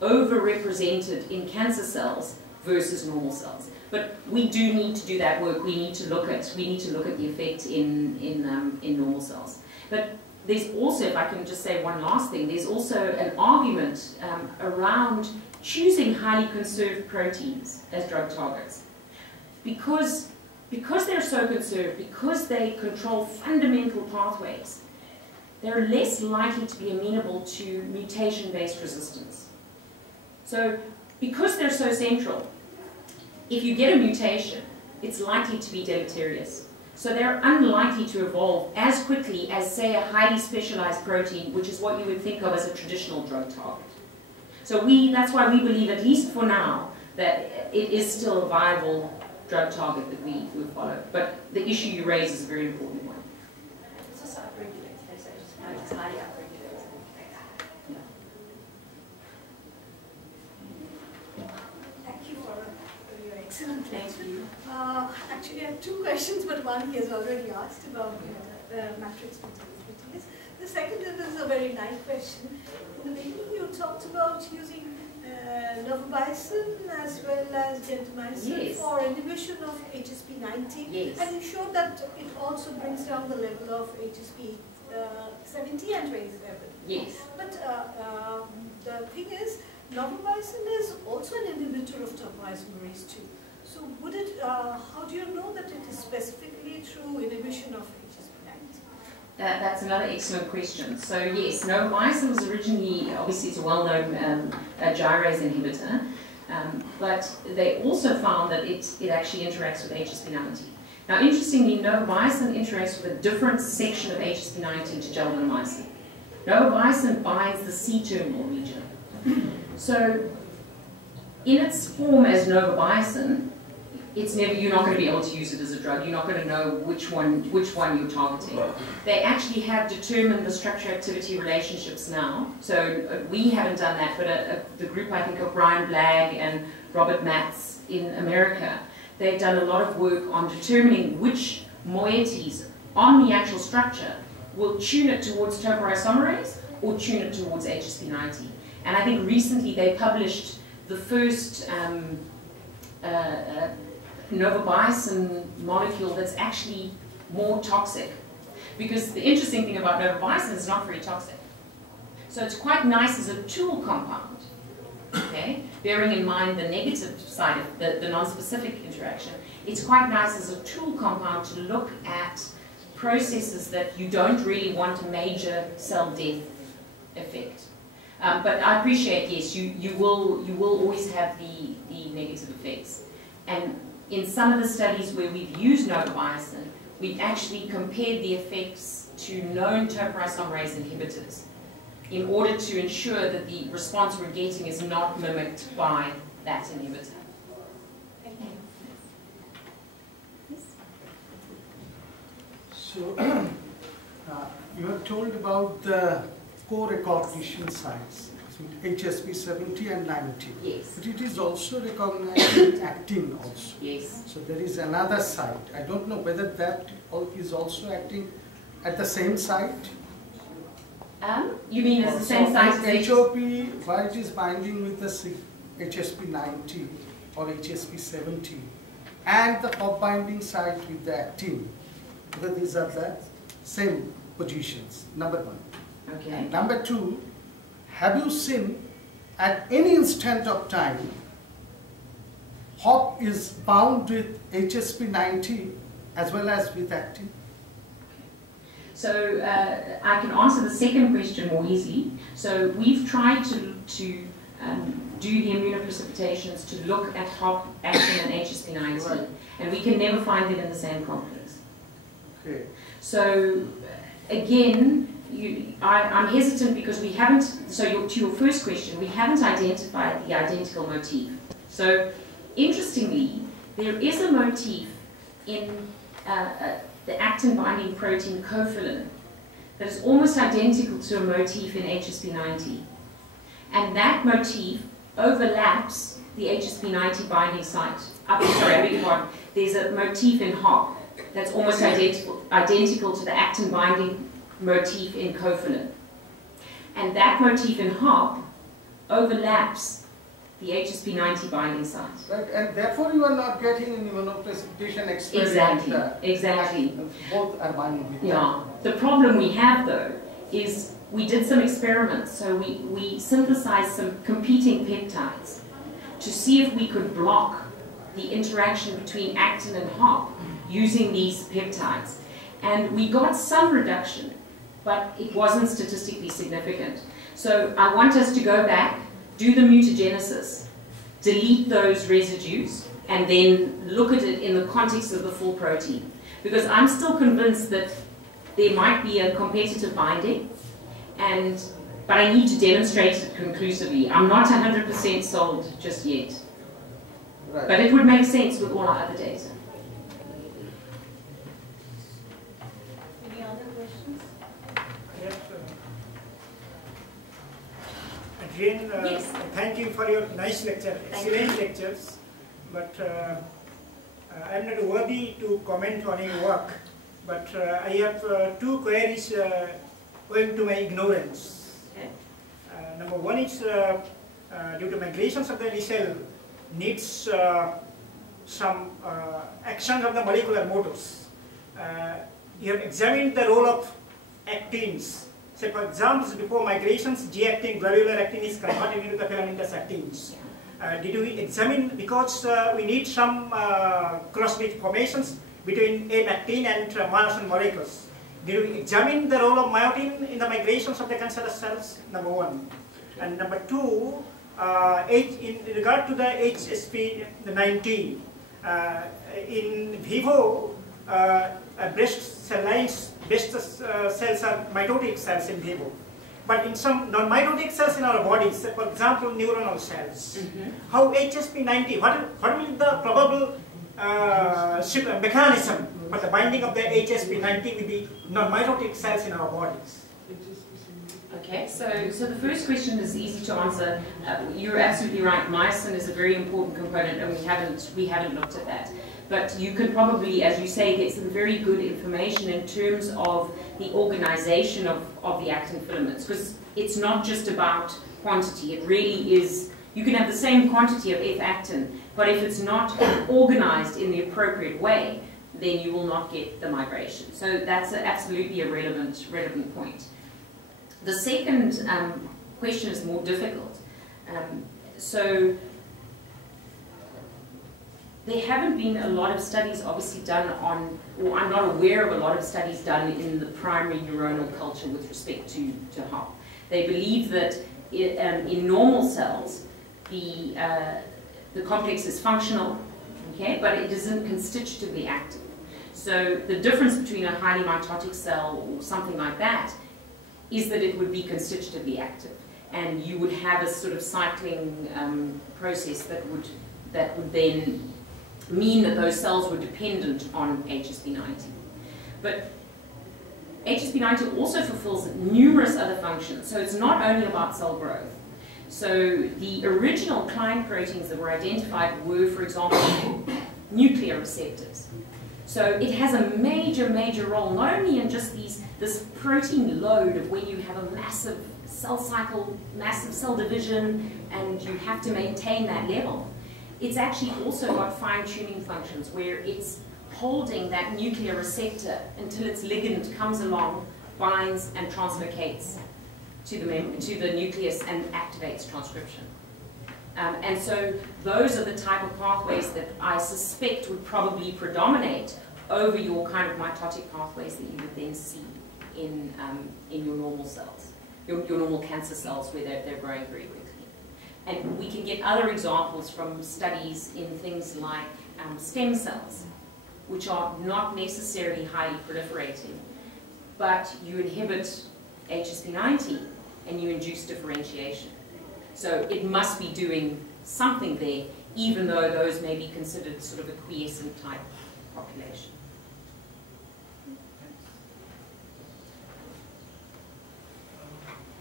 overrepresented in cancer cells versus normal cells. But we do need to do that work. We need to look at the effect in normal cells. But there's also, if I can just say one last thing, there's also an argument around choosing highly conserved proteins as drug targets. Because they're so conserved, because they control fundamental pathways, they're less likely to be amenable to mutation-based resistance. So, because they're so central, if you get a mutation, it's likely to be deleterious. So they're unlikely to evolve as quickly as, say, a highly specialized protein, which is what you would think of as a traditional drug target. So that's why we believe, at least for now, that it is still a viable drug target that we will follow. But the issue you raise is a very important one. It's also upregulated, so it's highly upregulated. Thank you for your excellent lecture. Actually, I have two questions, but one he has already asked about matrix proteins. The second is a very nice question. In the beginning, you talked about using novobiosin as well as gentamicin for inhibition of HSP90, and you showed that it also brings down the level of HSP 70 and 27. Yes. But the thing is, novobiosin is also an inhibitor of topoisomerase 2. So would it, how do you know that it is specifically through inhibition of HSP90? That's another excellent question. So yes, novobiosin was originally, obviously it's a well-known gyrase inhibitor, but they also found that it actually interacts with HSP90. Now interestingly, novobiosin interacts with a different section of HSP90 to gelvanomycin. Novobiosin binds the C-terminal region. So in its form as novobiosin, you're not going to be able to use it as a drug. You're not going to know which one you're targeting. They actually have determined the structure-activity relationships now. So we haven't done that, but the group, I think, of Brian Blagg and Robert Matz in America, they've done a lot of work on determining which moieties on the actual structure will tune it towards topoisomerase or tune it towards HSP90. And I think recently they published the first novobiosin molecule that's actually more toxic. Because the interesting thing about novobiosin is it's not very toxic. So it's quite nice as a tool compound, okay? Bearing in mind the negative side of the non-specific interaction, it's quite nice as a tool compound to look at processes that you don't really want a major cell death effect. But I appreciate, yes, you will always have the negative effects. And in some of the studies where we've used novobiosin, we've actually compared the effects to known topoisomerase inhibitors in order to ensure that the response we're getting is not mimicked by that inhibitor. Thank you. Yes? So, you have told about the co-recognition sites, HSP 70 and 90. Yes. But it is also recognizing actin also. Yes. So there is another site. I don't know whether that is also acting at the same site. You mean as the same site as HOP, why it is binding with the HSP 90 or HSP 70, and the hop binding site with the actin, because these are the same positions, number one. Okay. And number two, have you seen at any instant of time, hop is bound with HSP 90 as well as with actin? So I can answer the second question more easily. So we've tried to do the immunoprecipitations to look at hop, actin, and HSP90, right, and we can never find them in the same complex. Okay. So again, I'm hesitant because we haven't, to your first question, we haven't identified the identical motif. So interestingly, there is a motif in the actin binding protein Cofilin that is almost identical to a motif in HSP90. And that motif overlaps the HSP90 binding site. I beg your pardon. There's a motif in hop that's almost identical to the actin binding motif in Cofilin. And that motif in hop overlaps the HSP90 binding site. Right, and therefore you are not getting an immunoprecipitation experiment. Exactly. Both are binding with that. The problem we have though is we did some experiments. So we synthesized some competing peptides to see if we could block the interaction between actin and HOP using these peptides. And we got some reduction, but it wasn't statistically significant. So I want us to go back, do the mutagenesis, delete those residues, and then look at it in the context of the full protein. Because I'm still convinced that there might be a competitive binding, but I need to demonstrate it conclusively. I'm not 100% sold just yet. Right. But it would make sense with all our other data. Any other questions? Yes. Adrienne, Yes. thank you for your nice lecture, excellent lectures. But I'm not worthy to comment on your work. But I have two queries owing to my ignorance. Okay. Number one is due to migrations of the cell needs some actions of the molecular motors. You have examined the role of actins. Say for example, before migrations, G-actin, globular actin is converted into the filamentous actins. Did we examine, because we need some cross-bridge formations between A-actin and myosin molecules. Did we examine the role of myotin in the migrations of the cancerous cells? Number one. And number two, in regard to the HSP90, in vivo, breast cell lines, breast cells are mitotic cells in vivo. But in some non-mitotic cells in our bodies, for example, neuronal cells, how HSP90, what will be the probable mechanism for the binding of the HSP90 with the non-mitotic cells in our bodies? Okay, so the first question is easy to answer. You're absolutely right. Myosin is a very important component, and we haven't looked at that. But you could probably, as you say, get some very good information in terms of the organization of the actin filaments, because it's not just about quantity. It really is. You can have the same quantity of F-actin, but if it's not organized in the appropriate way, then you will not get the migration. So that's absolutely a relevant point. The second question is more difficult. There haven't been a lot of studies obviously done on, or I'm not aware of a lot of studies done in the primary neuronal culture with respect to HOP. They believe that in normal cells, the complex is functional, okay, but it isn't constitutively active. So the difference between a highly mitotic cell or something like that is that it would be constitutively active, and you would have a sort of cycling process that would then mean that those cells were dependent on HSP90. But HSP90 also fulfills numerous other functions, so it's not only about cell growth. So the original Klein proteins that were identified were, for example, nuclear receptors. So it has a major role, not only in just this protein load of when you have a massive cell cycle, massive cell division, and you have to maintain that level. It's actually also got fine-tuning functions where it's holding that nuclear receptor until its ligand comes along, binds and translocates to the nucleus and activates transcription. And so those are the type of pathways that I suspect would probably predominate over your kind of mitotic pathways that you would then see in your normal cells, your normal cancer cells where they're growing very quickly. And we can get other examples from studies in things like stem cells, which are not necessarily highly proliferating, but you inhibit HSP90 and you induce differentiation. So it must be doing something there, even though those may be considered sort of a quiescent type population.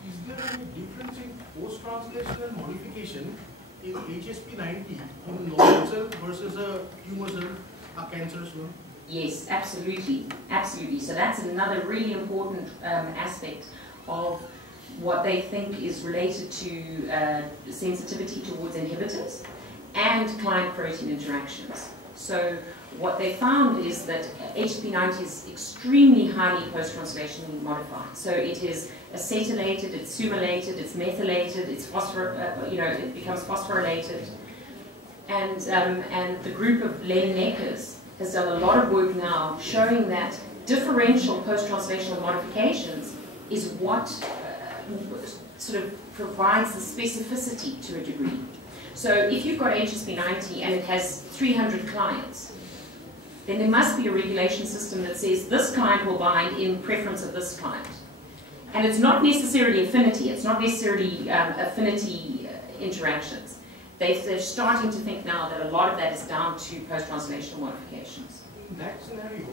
Is there any difference in post-translational modification in HSP90 in normal cell versus a tumor cell, a cancerous one? Yes, absolutely, absolutely. So that's another really important aspect of what they think is related to sensitivity towards inhibitors and client protein interactions. So what they found is that HSP90 is extremely highly post-translationally modified. So it is acetylated, it's sumoylated, it's methylated, it's it becomes phosphorylated. And the group of Lenin-Neckers has done a lot of work now showing that differential post-translational modifications is what sort of provides the specificity to a degree. So if you've got HSP90 and it has 300 clients, then there must be a regulation system that says this client will bind in preference of this client. And it's not necessarily affinity, it's not necessarily affinity interactions. They're starting to think now that a lot of that is down to post-translational modifications. In that scenario,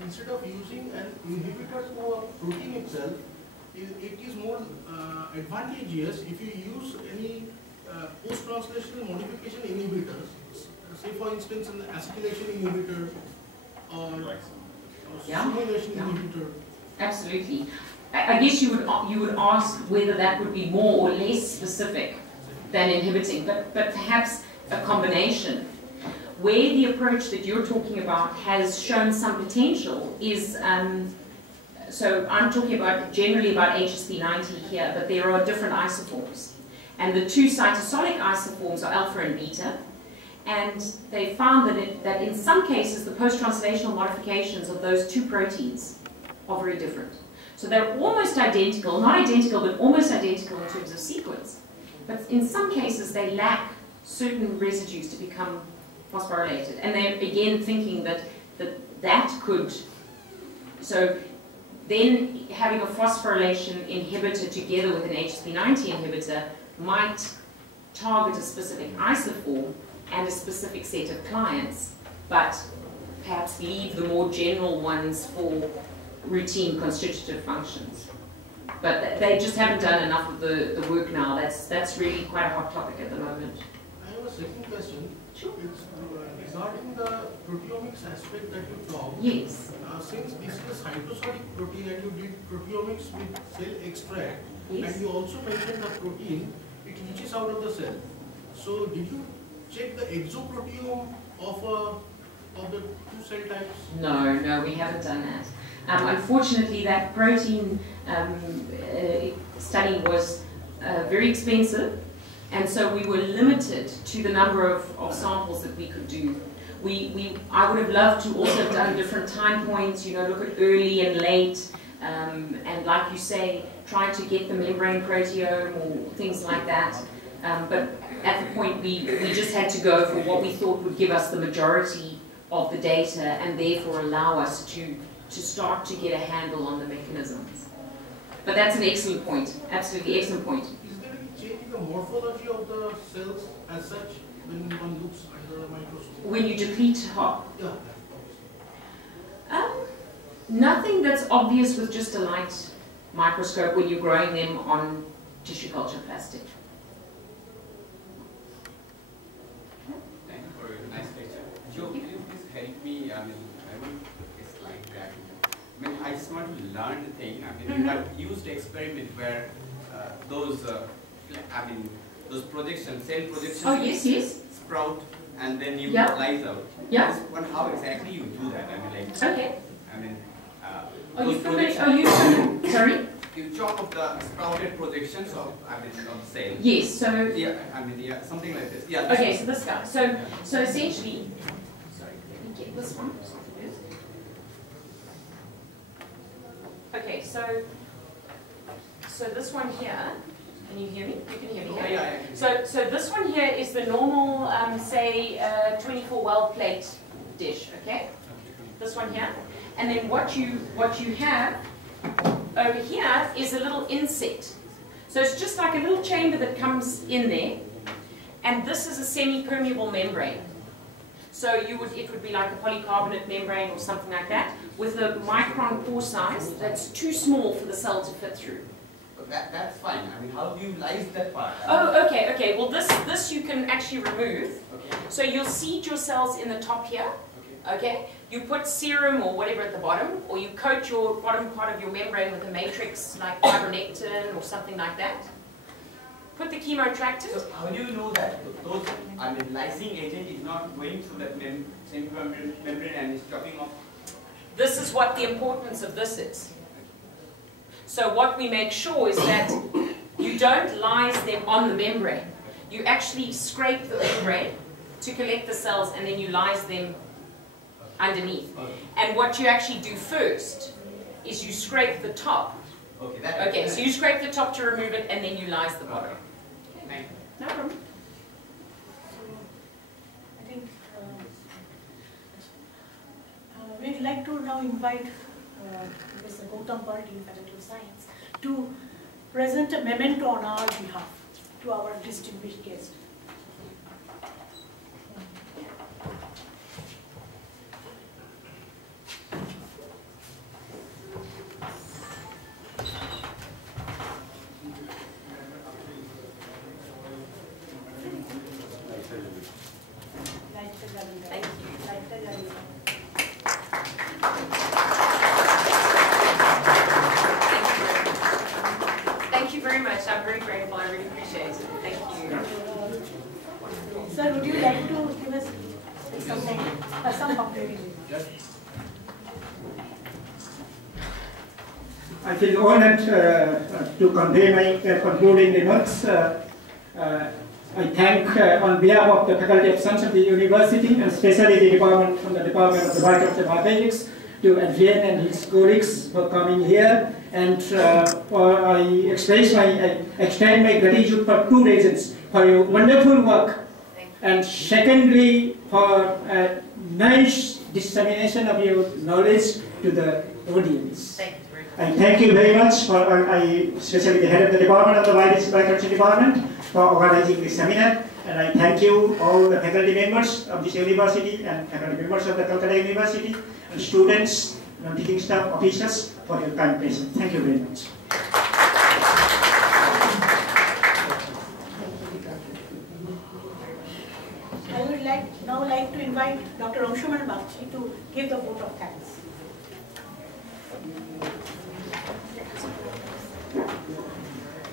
instead of using an inhibitor to a protein itself, it is more advantageous if you use any post-translational modification inhibitors, say for instance an acetylation inhibitor or simulation inhibitor. Absolutely. I guess you would ask whether that would be more or less specific than inhibiting, but perhaps a combination. Where the approach that you're talking about has shown some potential is, so I'm talking about generally about HSP90 here, but there are different isoforms. And the two cytosolic isoforms are alpha and beta. And they found that in some cases the post-translational modifications of those two proteins are very different. So they're almost identical, not identical, but almost identical in terms of sequence. But in some cases they lack certain residues to become phosphorylated. And they're again thinking that could, so then having a phosphorylation inhibitor together with an HSP90 inhibitor might target a specific isoform and a specific set of clients, but perhaps leave the more general ones for routine constitutive functions. But they just haven't done enough of the work now. That's really quite a hot topic at the moment. I have a second question. Sure. It's regarding the proteomics aspect that you talked. Yes. Since this is a cytosolic protein and you did proteomics with cell extract, Yes. and you also mentioned the protein, it leaches out of the cell. So did you check the exoproteome of the two cell types? No, we haven't done that. Unfortunately, that protein study was very expensive, and so we were limited to the number of samples that we could do. I would have loved to also have done different time points, look at early and late, and like you say, try to get the membrane proteome or things like that. But at the point we just had to go for what we thought would give us the majority of the data and therefore allow us to start to get a handle on the mechanisms. But that's an excellent point, absolutely excellent point. Is there any change in the morphology of the cells as such when one looks under a microscope? When you deplete hot? Yeah. Nothing that's obvious with just a light microscope when you're growing them on tissue culture plastic. Thank you for a nice lecture. Joe, can you please help me? I want a slide back. I just want to learn the thing. You have used experiment where those projections, cell projections, oh, yes. sprout and then you Yeah. lies out. Yeah. How exactly you do that? Okay. Are you those familiar? projections- Sorry? You chop up the sprouted projections of the cell. Yes. So. Yeah. Something like this. Yeah. Okay. So this guy. So essentially. Sorry. Let me get this one. Okay. So this one here. Can you hear me? You can hear me. Okay, yeah. So this one here is the normal, say, 24 well plate dish. Okay. This one here. And then what you have over here is a little insect. So it's just like a little chamber that comes in there, and this is a semi-permeable membrane. So it would be like a polycarbonate membrane or something like that, with a micron pore size that's too small for the cell to fit through. That's fine. How do you lyse that part? Oh, okay. Well, this you can actually remove. Okay. So you'll seed your cells in the top here. Okay, you put serum or whatever at the bottom, or you coat your bottom part of your membrane with a matrix like fibronectin or something like that. put the chemoattractant. So how do you know that those, lysing agent is not going through that membrane and is chopping off? This is what the importance of this is. So what we make sure is that you don't lyse them on the membrane. You actually scrape the membrane to collect the cells, and then you lyse them underneath. Okay. And what you actually do first is you scrape the top. Okay, So you scrape the top to remove it, and then you lyse the bottom. Thank you. No problem. I think we'd like to now invite Mr. Gautam Party, Faculty of Science, to present a memento on our behalf to our distinguished guest. Thank you. Thank you very much. I'm very grateful. I really appreciate it. Thank you. Sir, would you like to give us some concluding? I feel honored to convey my concluding remarks. I thank on behalf of the Faculty of Science of the University, and especially the department from the Department of the Biochemistry and Mathematics, to Adrienne and his colleagues for coming here. And I extend my gratitude for two reasons: for your wonderful work, and secondly for nice dissemination of your knowledge to the audience. I thank you very much for, especially the head of the Department of the Biochemistry Department, for organizing this seminar, and I thank you all the faculty members of this university and faculty members of the Calcutta University, and students, non-teaching staff, officers for your kind presence. Thank you very much. I would now like to invite Dr. Anshuman Bakshi to give the vote of thanks.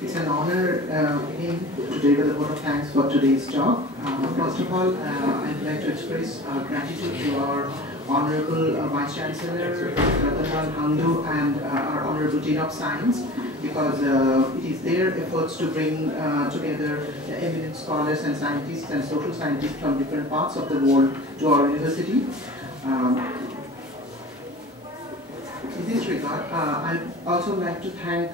It's an honor again to deliver the vote of thanks for today's talk. First of all, I'd like to express our gratitude to our Honorable Vice Chancellor, Ratanlal Handu, and our Honorable Dean of Science, because it is their efforts to bring together the eminent scholars and scientists and social scientists from different parts of the world to our university. In this regard, I'd also like to thank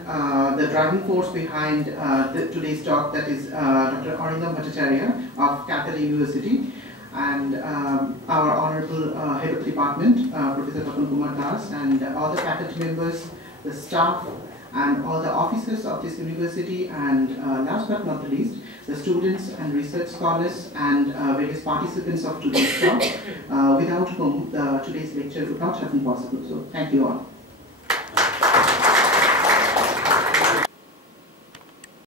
the driving force behind today's talk, that is Dr. Arindam Bhattacharya of Calcutta University, and our Honorable Head of Department, Professor Tapan Kumar Das, and all the faculty members, the staff, and all the officers of this university, and last but not the least, the students and research scholars and various participants of today's talk, without whom today's lecture would not have been possible. So thank you all.